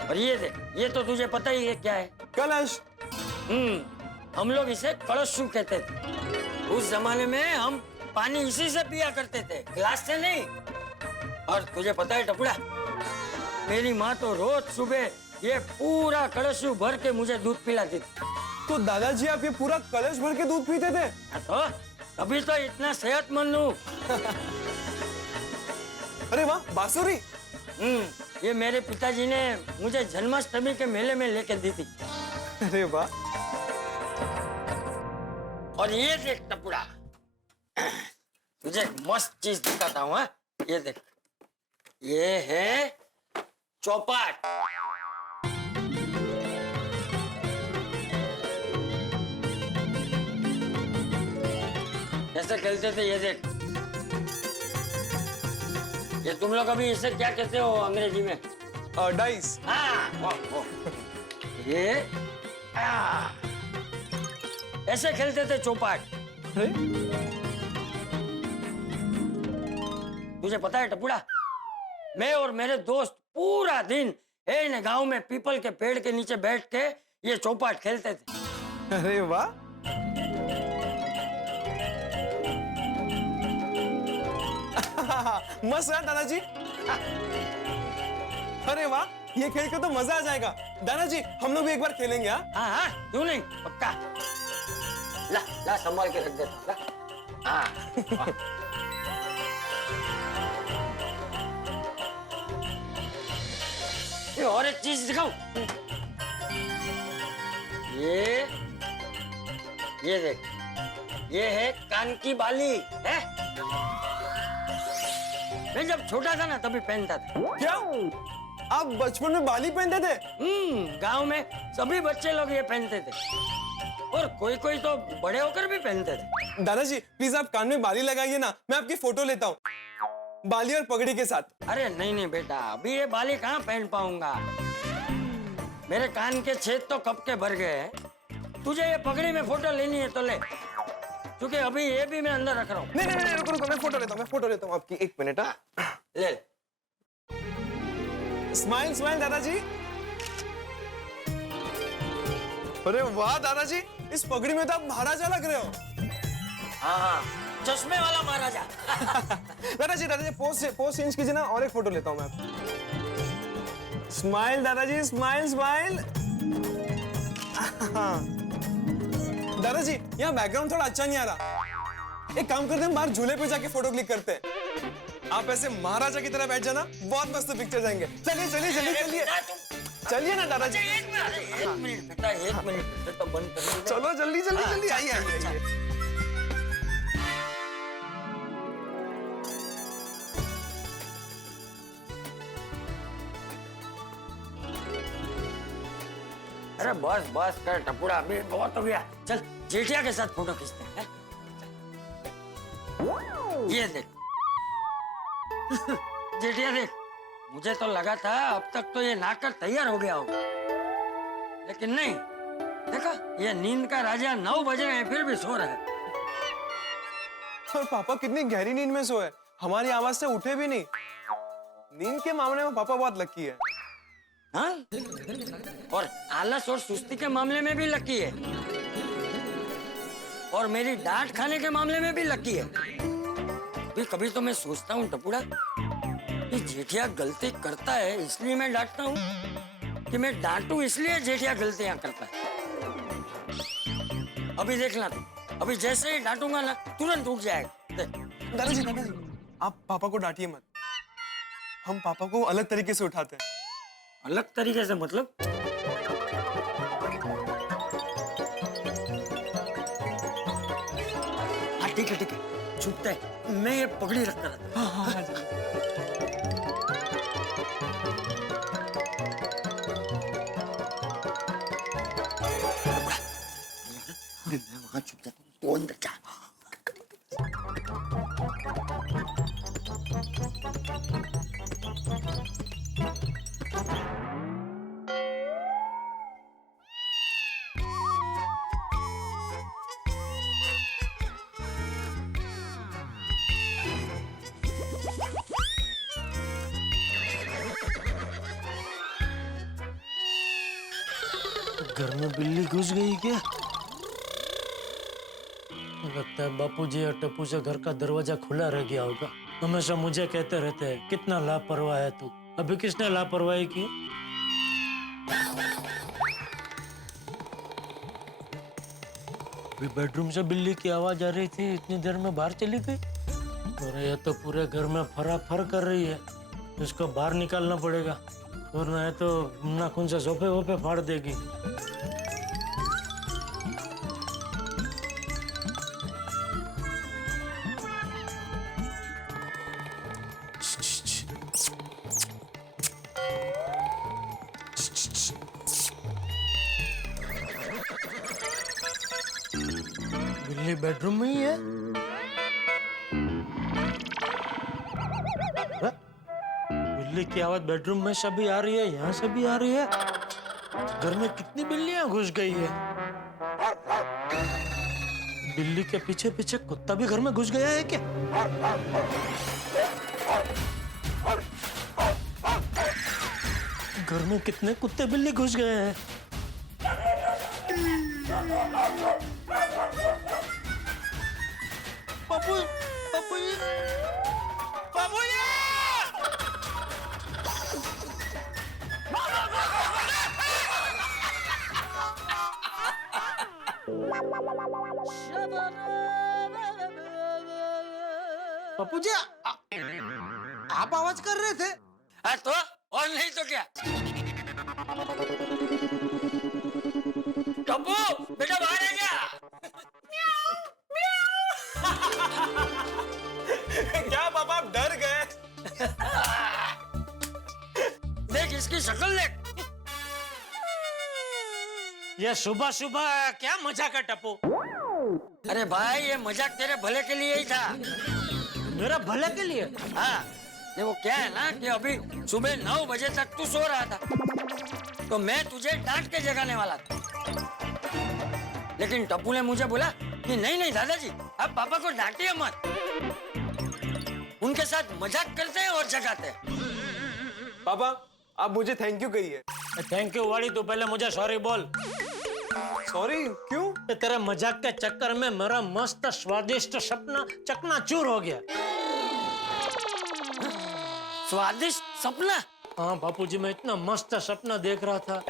और ये देख, ये तो तुझे पता ही है क्या है? कलश। हम लोग इसे कलशू कहते थे। उस जमाने में हम पानी इसी से पिया करते थे, गिलास से नहीं। और तुझे पता है टपुड़ा, मेरी माँ तो रोज सुबह ये पूरा कलशू भर के मुझे दूध पिलाती थी। तो दादाजी आप ये पूरा कलश भर के दूध पीते थे? तो अभी तो इतना सेहतमंद हूँ। अरे वाह, बांसुरी। ये मेरे पिताजी ने मुझे जन्माष्टमी के मेले में लेके दी थी। अरे वाह। और ये देख टपुड़ा, तुझे एक मस्त चीज दिखाता हूँ। ये देख, ये है चौपाट। कैसे खेलते थे ये देख। ये तुम लोग अभी इसे क्या कहते हो अंग्रेजी में? डाइस। हाँ, वो। ये ऐसे खेलते थे चौपाट। तुझे पता है टपुड़ा, मैं और मेरे दोस्त पूरा दिन इन गांव में पीपल के पेड़ के नीचे बैठ के ये चौपाट खेलते थे। अरे वाह। मस्त है दादाजी। अरे वाह, ये खेल के तो मजा आ जाएगा। दादाजी, हम लोग भी एक बार खेलेंगे। हाँ हाँ, क्यों नहीं, पक्का। ला ला संभाल के रख देता हूँ। हाँ। ये और एक चीज दिखाऊं। ये देख, ये है कान की बाली है। मैं जब छोटा था ना तभी पहनता था। क्या आप बचपन में बाली पहनते थे? गांव में सभी बच्चे लोग ये पहनते थे और कोई कोई तो बड़े होकर भी पहनते थे। दादाजी प्लीज आप कान में बाली लगाइए ना, मैं आपकी फोटो लेता हूँ, बाली और पगड़ी के साथ। अरे नहीं नहीं बेटा, अभी ये बाली कहाँ पहन पाऊंगा। मेरे कान के छेद तो कब के भर गए हैं। तुझे ये पगड़ी में फोटो लेनी है तो ले, क्योंकि अभी ये भी मैं अंदर रख रहा हूँ। नहीं नहीं नहीं, रुको रुको, मैं फोटो लेता हूँ आपकी। एक मिनट। ले। स्माइल स्माइल दादाजी। अरे वाह दादाजी, इस पगड़ी में तो आप महाराजा लग रहे हो। हाँ, चश्मे वाला महाराजा। दादाजी पोज चेंज कीजिए ना, और एक फोटो लेता हूँ मैं। स्माइल दादाजी, स्माइल स्माइल। दादाजी यहाँ बैकग्राउंड थोड़ा अच्छा नहीं आ रहा। एक काम करते हैं, बाहर झूले पे जाके फोटो क्लिक करते हैं। आप ऐसे महाराजा की तरह बैठ जाना, बहुत मस्त पिक्चर जाएंगे। चलिए चलिए चलिए चलिए चलिए ना दादाजी। एक मिनट बेटा, एक मिनट तो बंद कर दे। चलो जल्दी जल्दी जल्दी आइए आइए। अरे बस बस कर टपुड़ा, अभी बहुत हो गया। चल जेठिया के साथ फोटो खींचते हैं। ये देख। जेठिया देख, मुझे तो लगा था अब तक तो ये नहाकर तैयार हो गया होगा, लेकिन नहीं। देखा, ये नींद का राजा 9 बज रहे हैं फिर भी सो रहा है। और पापा कितनी गहरी नींद में सोए, हमारी आवाज से उठे भी नहीं। नींद के मामले में पापा बहुत लकी है। हाँ? और आलस और सुस्ती के मामले में भी लकी है, और मेरी डांट खाने के मामले में भी लकी है। कभी तो मैं सोचता हूँ टपुड़ा कि जेठिया गलती करता है इसलिए मैं डांटता हूँ, कि मैं डांटू इसलिए जेठिया गलतियां करता है। अभी देखना तू, अभी जैसे ही डांटूंगा ना तुरंत उठ जाएगा। देख। दादाजी आप पापा को डांटिए मत, हम पापा को अलग तरीके से उठाते हैं। अलग तरीके से मतलब? हाँ ठीक है छूटता है, मैं ये पगड़ी रख कर। हाँ। मैं वहां छुप जाता हूँ, तो अंदर जा। घर में बिल्ली घुस गई क्या? लगता है बापूजी और टप्पू से घर का दरवाजा खुला रह गया होगा। हमेशा मुझे कहते रहते हैं कितना लापरवाह है तू। अभी किसने लापरवाही की? अभी बेडरूम से बिल्ली की आवाज आ रही थी, इतनी देर में बाहर चली गई। और ये तो पूरे घर में फर कर रही है, इसको बाहर निकालना पड़ेगा वरना ये तो नाखून से सोफे वोफे फाड़ देगी। बिल्ली बेडरूम में ही है। बिल्ली की आवाज बेडरूम में से भी आ रही है, यहाँ से भी आ रही है। घर में कितनी बिल्लियां घुस गई है। बिल्ली के पीछे पीछे कुत्ता भी घर में घुस गया है क्या? घर में कितने कुत्ते बिल्ली घुस गए हैं। पप्पू पप्पू जी, पप्पू जी! पप्पू जी, आप आवाज कर रहे थे? तो और नहीं तो क्या। टप्पू बेटा बाहर आ जा। क्या पापा आप डर गए? देख इसकी शक्ल देख। ये सुबह सुबह क्या मजाक है टप्पू? अरे भाई ये मजाक तेरे भले के लिए ही था। मेरा भले के लिए? हाँ, ये वो क्या है ना कि अभी सुबह 9 बजे तक तू सो रहा था, तो मैं तुझे डांट के जगाने वाला था। लेकिन टप्पू ने मुझे बोला कि नहीं नहीं दादाजी, आप पापा को डांटिए मत, उनके साथ मजाक करते हैं और जगाते हैं। पापा आप मुझे थैंक यू कहिए। थैंक यू वाली, तू पहले मुझे सॉरी बोल। सॉरी क्यों? कि तेरे मजाक के चक्कर में मेरा मस्त स्वादिष्ट सपना चकनाचूर हो गया। स्वादिष्ट सपना? हाँ बापूजी, मैं इतना मस्त सपना देख रहा था।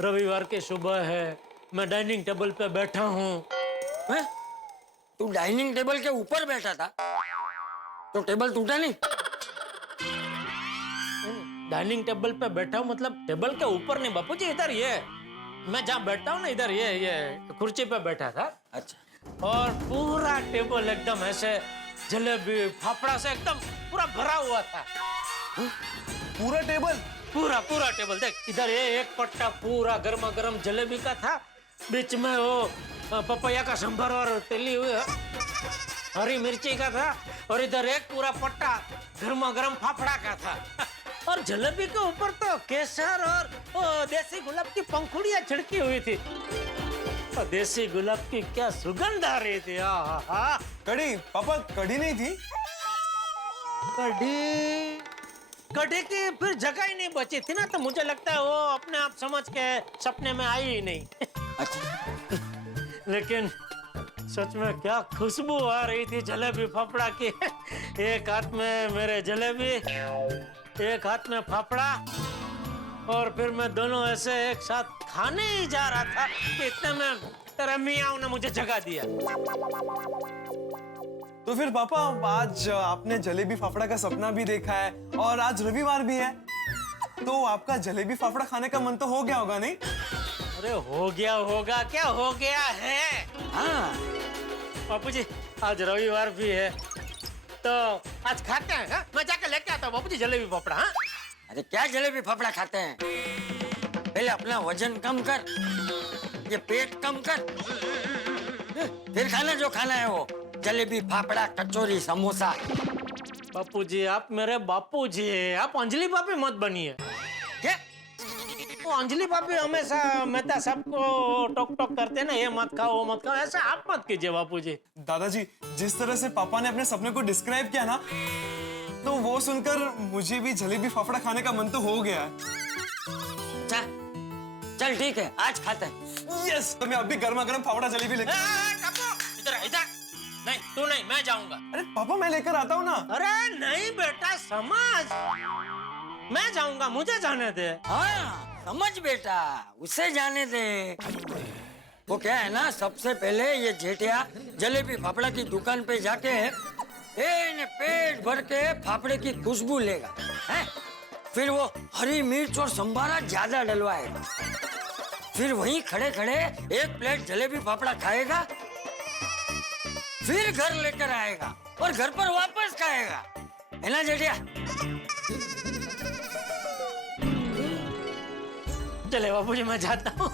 रविवार की सुबह है, मैं डाइनिंग टेबल पे बैठा हूँ। तू डाइनिंग टेबल के ऊपर बैठा था तो टेबल टूटा नहीं? डाइनिंग टेबल पे बैठा हूँ मतलब टेबल के ऊपर नहीं बापूजी, इधर ये मैं जहाँ बैठा हूँ ना, इधर ये कुर्सी पे बैठा था। अच्छा। और पूरा टेबल एकदम ऐसे जलेबी फाफड़ा से एकदम पूरा भरा हुआ था। पूरा टेबल? पूरा टेबल देख, इधर ये एक पट्टा पूरा गर्मा गर्म जलेबी का था, बीच में वो पपैया का संभार और तली हुई हरी मिर्ची का था, और इधर एक पूरा पट्टा गर्मा गर्म फाफड़ा का था। और जलेबी के ऊपर तो केसर और वो देसी गुलाब की पंखुड़ियां छिड़की हुई थी। और देसी गुलाब की क्या सुगंध आ रही थी। आहा। कड़ी? पापा कड़ी नहीं थी? कड़ी की फिर जगह ही नहीं बची थी ना, तो मुझे लगता है वो अपने आप समझ के सपने में आई ही नहीं। अच्छा। लेकिन सच में क्या खुशबू आ रही थी जलेबी फाफड़ा की। एक हाथ में मेरे जलेबी, एक हाथ में फाफड़ा, और फिर मैं दोनों ऐसे एक साथ खाने ही जा रहा था कि इतने में तेरा मियाँ ने मुझे जगा दिया। तो फिर पापा आज आपने जलेबी फाफड़ा का सपना भी देखा है और आज रविवार भी है, तो आपका जलेबी फाफड़ा खाने का मन तो हो गया होगा नहीं? अरे हो गया होगा क्या, हो गया है। हाँ बापू जी आज रविवार भी है तो आज खाते हैं। हाँ? मैं जाकर लेके आता हूँ बापू जी जलेबी फाफड़ा। हाँ? अरे क्या जलेबी फाफड़ा खाते हैं? पहले अपना वजन कम कर, ये पेट कम कर, फिर खाना जो खाना है वो जलेबी फाफड़ा कचौरी समोसा। बापू जी आप मेरे बापू जी हैं, आप अंजलि भाभी मत बनिए। क्या? वो अंजलि भाभी हमेशा मेहता सबको टोक टोक करते हैं ना, ये मत खाओ वो मत खाओ, ऐसा आप मत कीजिए बापू जी। दादाजी जिस तरह से पापा ने अपने सपने को डिस्क्राइब किया ना, तो वो सुनकर मुझे भी जलेबी फाफड़ा खाने का मन तो हो गया। चल ठीक है आज खाते हैं। यस, तो मैं अभी गर्मा गर्म फाफड़ा जलेबी लेकर। इधर इधर नहीं, तू नहीं, मैं जाऊंगा। अरे पापा मैं लेकर आता हूँ ना। अरे नहीं बेटा समझ, मैं जाऊंगा, मुझे जाने दे। हाँ समझ बेटा, उसे जाने दे। वो क्या है ना, सबसे पहले ये जेठिया जलेबी फाफड़ा की दुकान पे जाके पेट भर के फाफड़े की खुशबू लेगा, हैं? फिर वो हरी मिर्च और संभारा ज्यादा डलवाएगा, फिर वहीं खड़े खड़े एक प्लेट जलेबी फाफड़ा खाएगा, फिर घर लेकर आएगा और घर पर वापस खाएगा, है ना जेठिया? चले बापूजी, मैं जाता हूँ,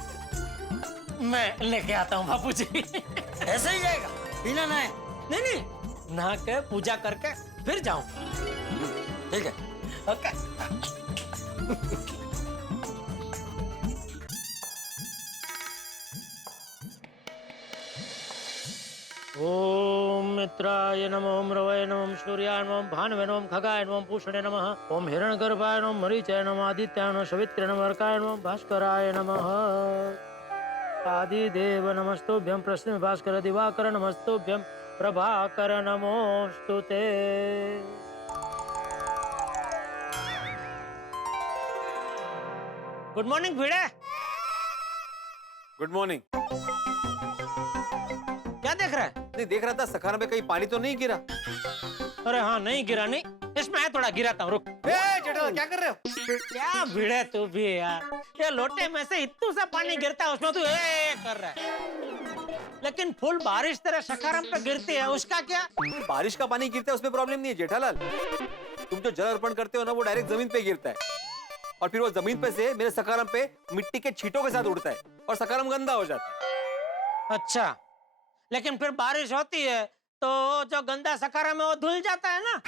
मैं लेके आता हूँ बापूजी। ऐसे ही जाएगा बिना नहाए? नहीं नहीं, नहा के पूजा करके फिर जाऊं। ठीक है। ओके। ओम मित्राय नमः, ओम रवये नमः, ओम सूर्याय नमः, ओम भानवे नमः, ओम खगाय नमः, ओम पूषणे नमः, ओम हिरण्यगर्भाय नमः, मरीचाय नमः, आदित्याय नमः, सवित्रे नमः, अर्काय नमः, भास्कराय नमः। आदिदेव नमस्तुभ्यं, प्रश्न भास्कर दिवाकर नमस्तुभ्यं, प्रभाकर नमोस्तुते। Good morning Bhide. Good morning. क्या देख रहा है? नहीं देख रहा था सखाना में कहीं पानी तो नहीं गिरा। अरे हाँ, नहीं गिरा नहीं, इसमें थोड़ा गिराता हूँ, रुक। जेठालाल क्या कर रहे हो? क्या भिड़े तू भी यार, ये लोटे में से इतना सा पानी गिरता है, उसमें तू ए कर रहा है। लेकिन फुल बारिश तेरे सखारम पे गिरती है, उसका क्या? बारिश का पानी गिरता है उसमें प्रॉब्लम नहीं है जेठालाल, तुम जो जल अर्पण करते हो ना वो डायरेक्ट जमीन पे गिरता है और फिर वो जमीन पे से मेरे सखारम पे मिट्टी के छींटों के साथ उड़ता है और सखारम गंदा हो जाता है। अच्छा, लेकिन फिर बारिश होती है तो जो गंदा सखारम है वो धुल जाता है ना।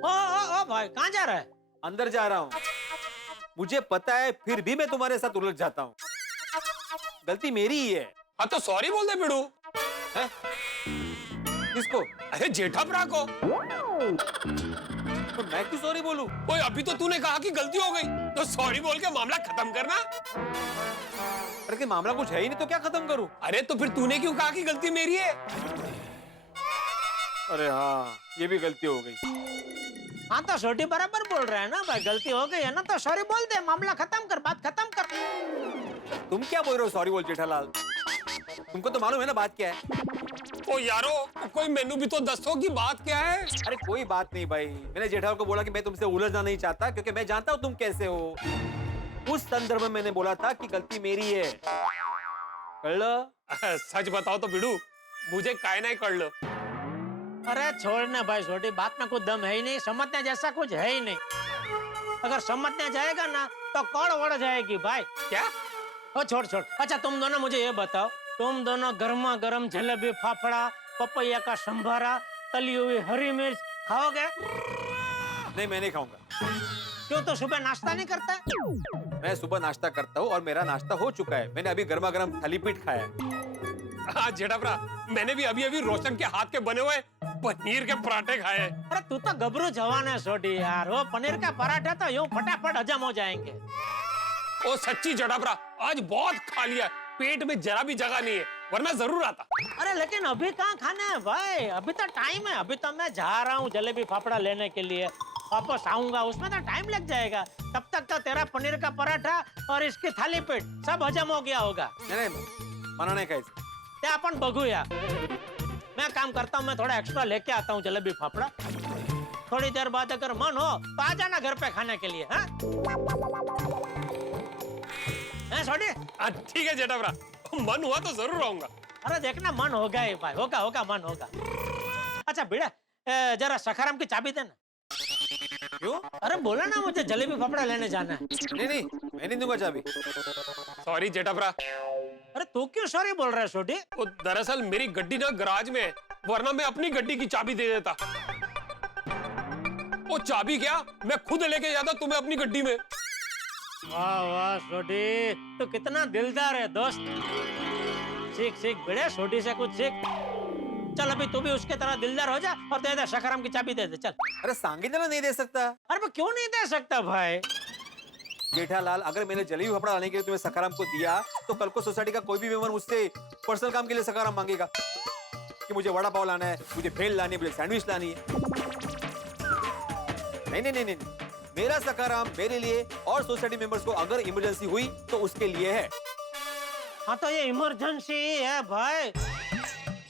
ओ भाई, कहाँ जा रहा है? अंदर जा रहा हूँ। मुझे पता है फिर भी मैं तुम्हारे साथ उलझ जाता हूँ, गलती मेरी ही है। हाँ तो सॉरी बोल दे बिड़ू। है? किसको? अरे जेठाप्रा को। तो मैं क्यों सॉरी बोलूं? ओए अभी तो तूने कहा कि गलती हो गई, तो सॉरी बोल के मामला खत्म करना। अरे कि मामला कुछ है ही नहीं तो क्या खत्म करूं? अरे तो फिर तूने क्यों कहा कि गलती मेरी है? अरे हाँ, ये भी गलती हो गई। हाँ तो छोटी बराबर बोल रहा है ना भाई, गलती हो गई है ना तो सॉरी बोल दे, मामला खत्म कर, बात खत्म कर। तुम क्या बोल रहे हो सॉरी बोल जेठालाल? तुमको तो मालूम है ना बात क्या है? ओ यारो, कोई मेनू भी तो दसो की बात क्या है? अरे कोई बात नहीं भाई, मैंने जेठालाल को बोला कि मैं तुमसे उलझना नहीं चाहता क्योंकि मैं जानता हूँ तुम कैसे हो। उस संदर्भ में मैंने बोला था कि गलती मेरी है। कर लो। सच बताओ तो बिड़ू, मुझे काय नहीं कर लो। अरे छोड़ना भाई, छोटी बात में कुछ दम है ही नहीं, समझने जैसा कुछ है ही नहीं। अगर समझने जाएगा ना तो कौड़ वड़ जाएगी भाई। क्या? ओ छोड़ छोड़। अच्छा तुम दोनों मुझे ये बताओ, तुम दोनों गर्मा गर्म जलेबी फाफड़ा, पपैया का संभारा, तली हुई हरी मिर्च खाओगे? नहीं मैं नहीं खाऊंगा। क्यों, तो सुबह नाश्ता नहीं करता? मैं सुबह नाश्ता करता हूँ और मेरा नाश्ता हो चुका है। मैंने अभी गर्मा गर्म थाली पीठ खाया है। हाँ जेठाप्रा, मैंने भी अभी अभी रोशन के हाथ के बने हुए पनीर के पराठे खाए हैं। अरे तू तो गबरू जवान है छोटी यार, वो पनीर का पराठा तो यूं फटाफट हजम हो जाएंगे। ओ सच्ची जेठाप्रा, आज बहुत खा लिया, पेट में जरा भी जगह नहीं है, वरना जरूर आता। अरे लेकिन अभी कहाँ खाना है भाई, अभी तो टाइम है। अभी तो मैं जा रहा हूँ जलेबी फाफड़ा लेने के लिए, वापस आऊंगा, उसमें तो टाइम लग जाएगा। तब तक तो तेरा पनीर का पराठा और इसकी थाली पीठ सब हजम हो गया होगा। नहीं मना नहीं खाई। ते अपन बघूया। मैं काम करता हूँ, मैं थोड़ा एक्स्ट्रा लेके आता हूँ जलेबी फाफड़ा। थोड़ी देर बाद अगर मन हो तो आ जाना घर पे खाने के लिए। हाँ छोटी? ठीक है जेठाप्रा, मन हुआ तो जरूर आऊंगा। अरे देखना मन होगा ही भाई, होगा होगा मन होगा। अच्छा भिड़ा, जरा सखाराम की चाबी देना। क्यों? अरे बोला ना मुझे जलेबी फाफड़ा लेने जाना है। नहीं मैं नहीं दूंगा चाबी। सॉरी जेठाप्रा। अरे तू क्यों सॉरी बोल रहा है छोटी? वो दरअसल मेरी गड्डी ना गराज में है, वरना मैं अपनी गड्डी की चाबी दे देता। वो चाबी क्या, मैं खुद लेके जाता तुम्हें अपनी गड्डी में। वाह वाह छोटी, तू कितना दिलदार है दोस्त। सीख सीख भिड़े, छोटी से कुछ सीख। चल अभी तू भी उसके तरह दिलदार हो जा और दे दे सखाराम की चाबी दे दे। चल। अरे सांगितलं नहीं दे सकता। अरे मैं क्यों नहीं दे सकता भाई? जेठालाल, अगर मैंने जलेबी फाफड़ा लाने के लिए तुम्हें सखाराम को दिया तो कल को सोसाइटी का कोई भी मेंबर मुझसे पर्सनल काम के लिए सखाराम मांगेगा कि मुझे वड़ा पाव लाना है, मुझे भेल लानी है, मुझे सैंडविच लानी है। नहीं, मेरा सकाराम मेरे लिए और सोसाइटी मेंबर्स को अगर इमरजेंसी हुई तो उसके लिए है। हाँ तो ये इमरजेंसी ही है भाई,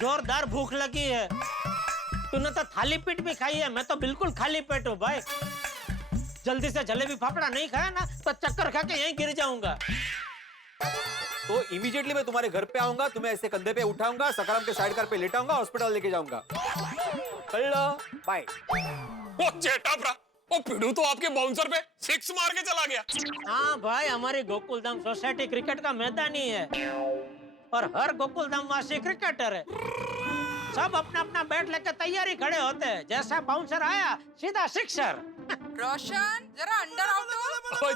जोरदार भूख लगी है। तूने तो थाली पीठ भी खाई है, मैं तो बिल्कुल खाली पेट हूँ भाई। जल्दी से जलेबी फाफड़ा नहीं खाया ना तो चक्कर खा के यहीं गिर जाऊंगा। तो इमीडिएटली मैं तुम्हारे घर पे आऊंगा, तुम्हें ऐसे कंधे पे उठाऊंगा, सकाराम के साइड कार पे लेटाऊंगा, हॉस्पिटल लेके जाऊंगा। बाय। ओ जेठाप्रा, ओ पिड़ू तो आपके बाउंसर पे 6 मार के चला गया। हाँ भाई, हमारी गोकुलधाम सोसाइटी क्रिकेट का मैदान ही है और हर गोकुलधाम वासी क्रिकेटर है। सब अपना अपना बैट लेकर तैयारी खड़े होते हैं, जैसा बाउंसर आया सीधा सिक्सर। रोशन जरा अंडर आउट हो।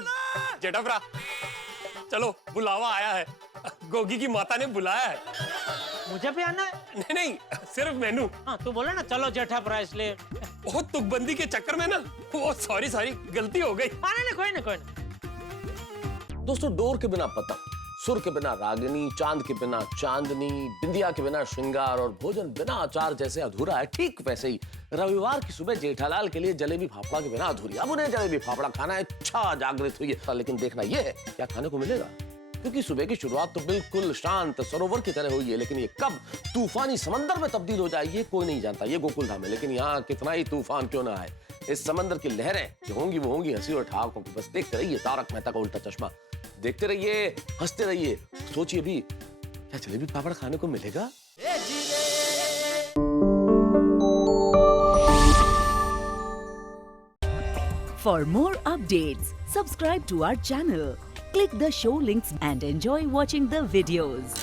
जेठाप्रा चलो, बुलावा आया है, गोगी की माता ने बुलाया है। मुझे भी आना है? नहीं नहीं, सिर्फ मेनू। हाँ तू बोला ना चलो जेठाप्रा, इसलिए। वो तुकबंदी के चक्कर में ना, वो सॉरी गलती हो गई। नहीं कोई नहीं। दोस्तों, डोर के बिना पतंग, सुर के बिना रागिनी, चांद के बिना चांदनी, बिंदिया के बिना श्रृंगार और भोजन बिना अचार जैसे अधूरा है, ठीक वैसे ही रविवार की सुबह जेठालाल के लिए जलेबी फाफड़ा के बिना अधूरी। अब उन्हें जलेबी फाफड़ा खाना है, इच्छा जागृत हुई है, लेकिन देखना यह है क्या खाने को मिलेगा। क्योंकि सुबह की शुरुआत तो बिल्कुल शांत सरोवर की तरह हुई है, लेकिन ये कब तूफानी समंदर में तब्दील हो जाए ये कोई नहीं जानता। ये गोकुलधाम है, लेकिन यहाँ कितना ही तूफान क्यों ना आए, इस समंदर की लहरें जो होंगी वो होंगी हंसी और ठहाकों की। बस देखते रहिए तारक मेहता का उल्टा चश्मा, देखते रहिए, हंसते रहिए। सोचिए भी, क्या जलेबी पापड़ खाने को मिलेगा? For more updates, subscribe to our channel, click the show links and enjoy watching the videos.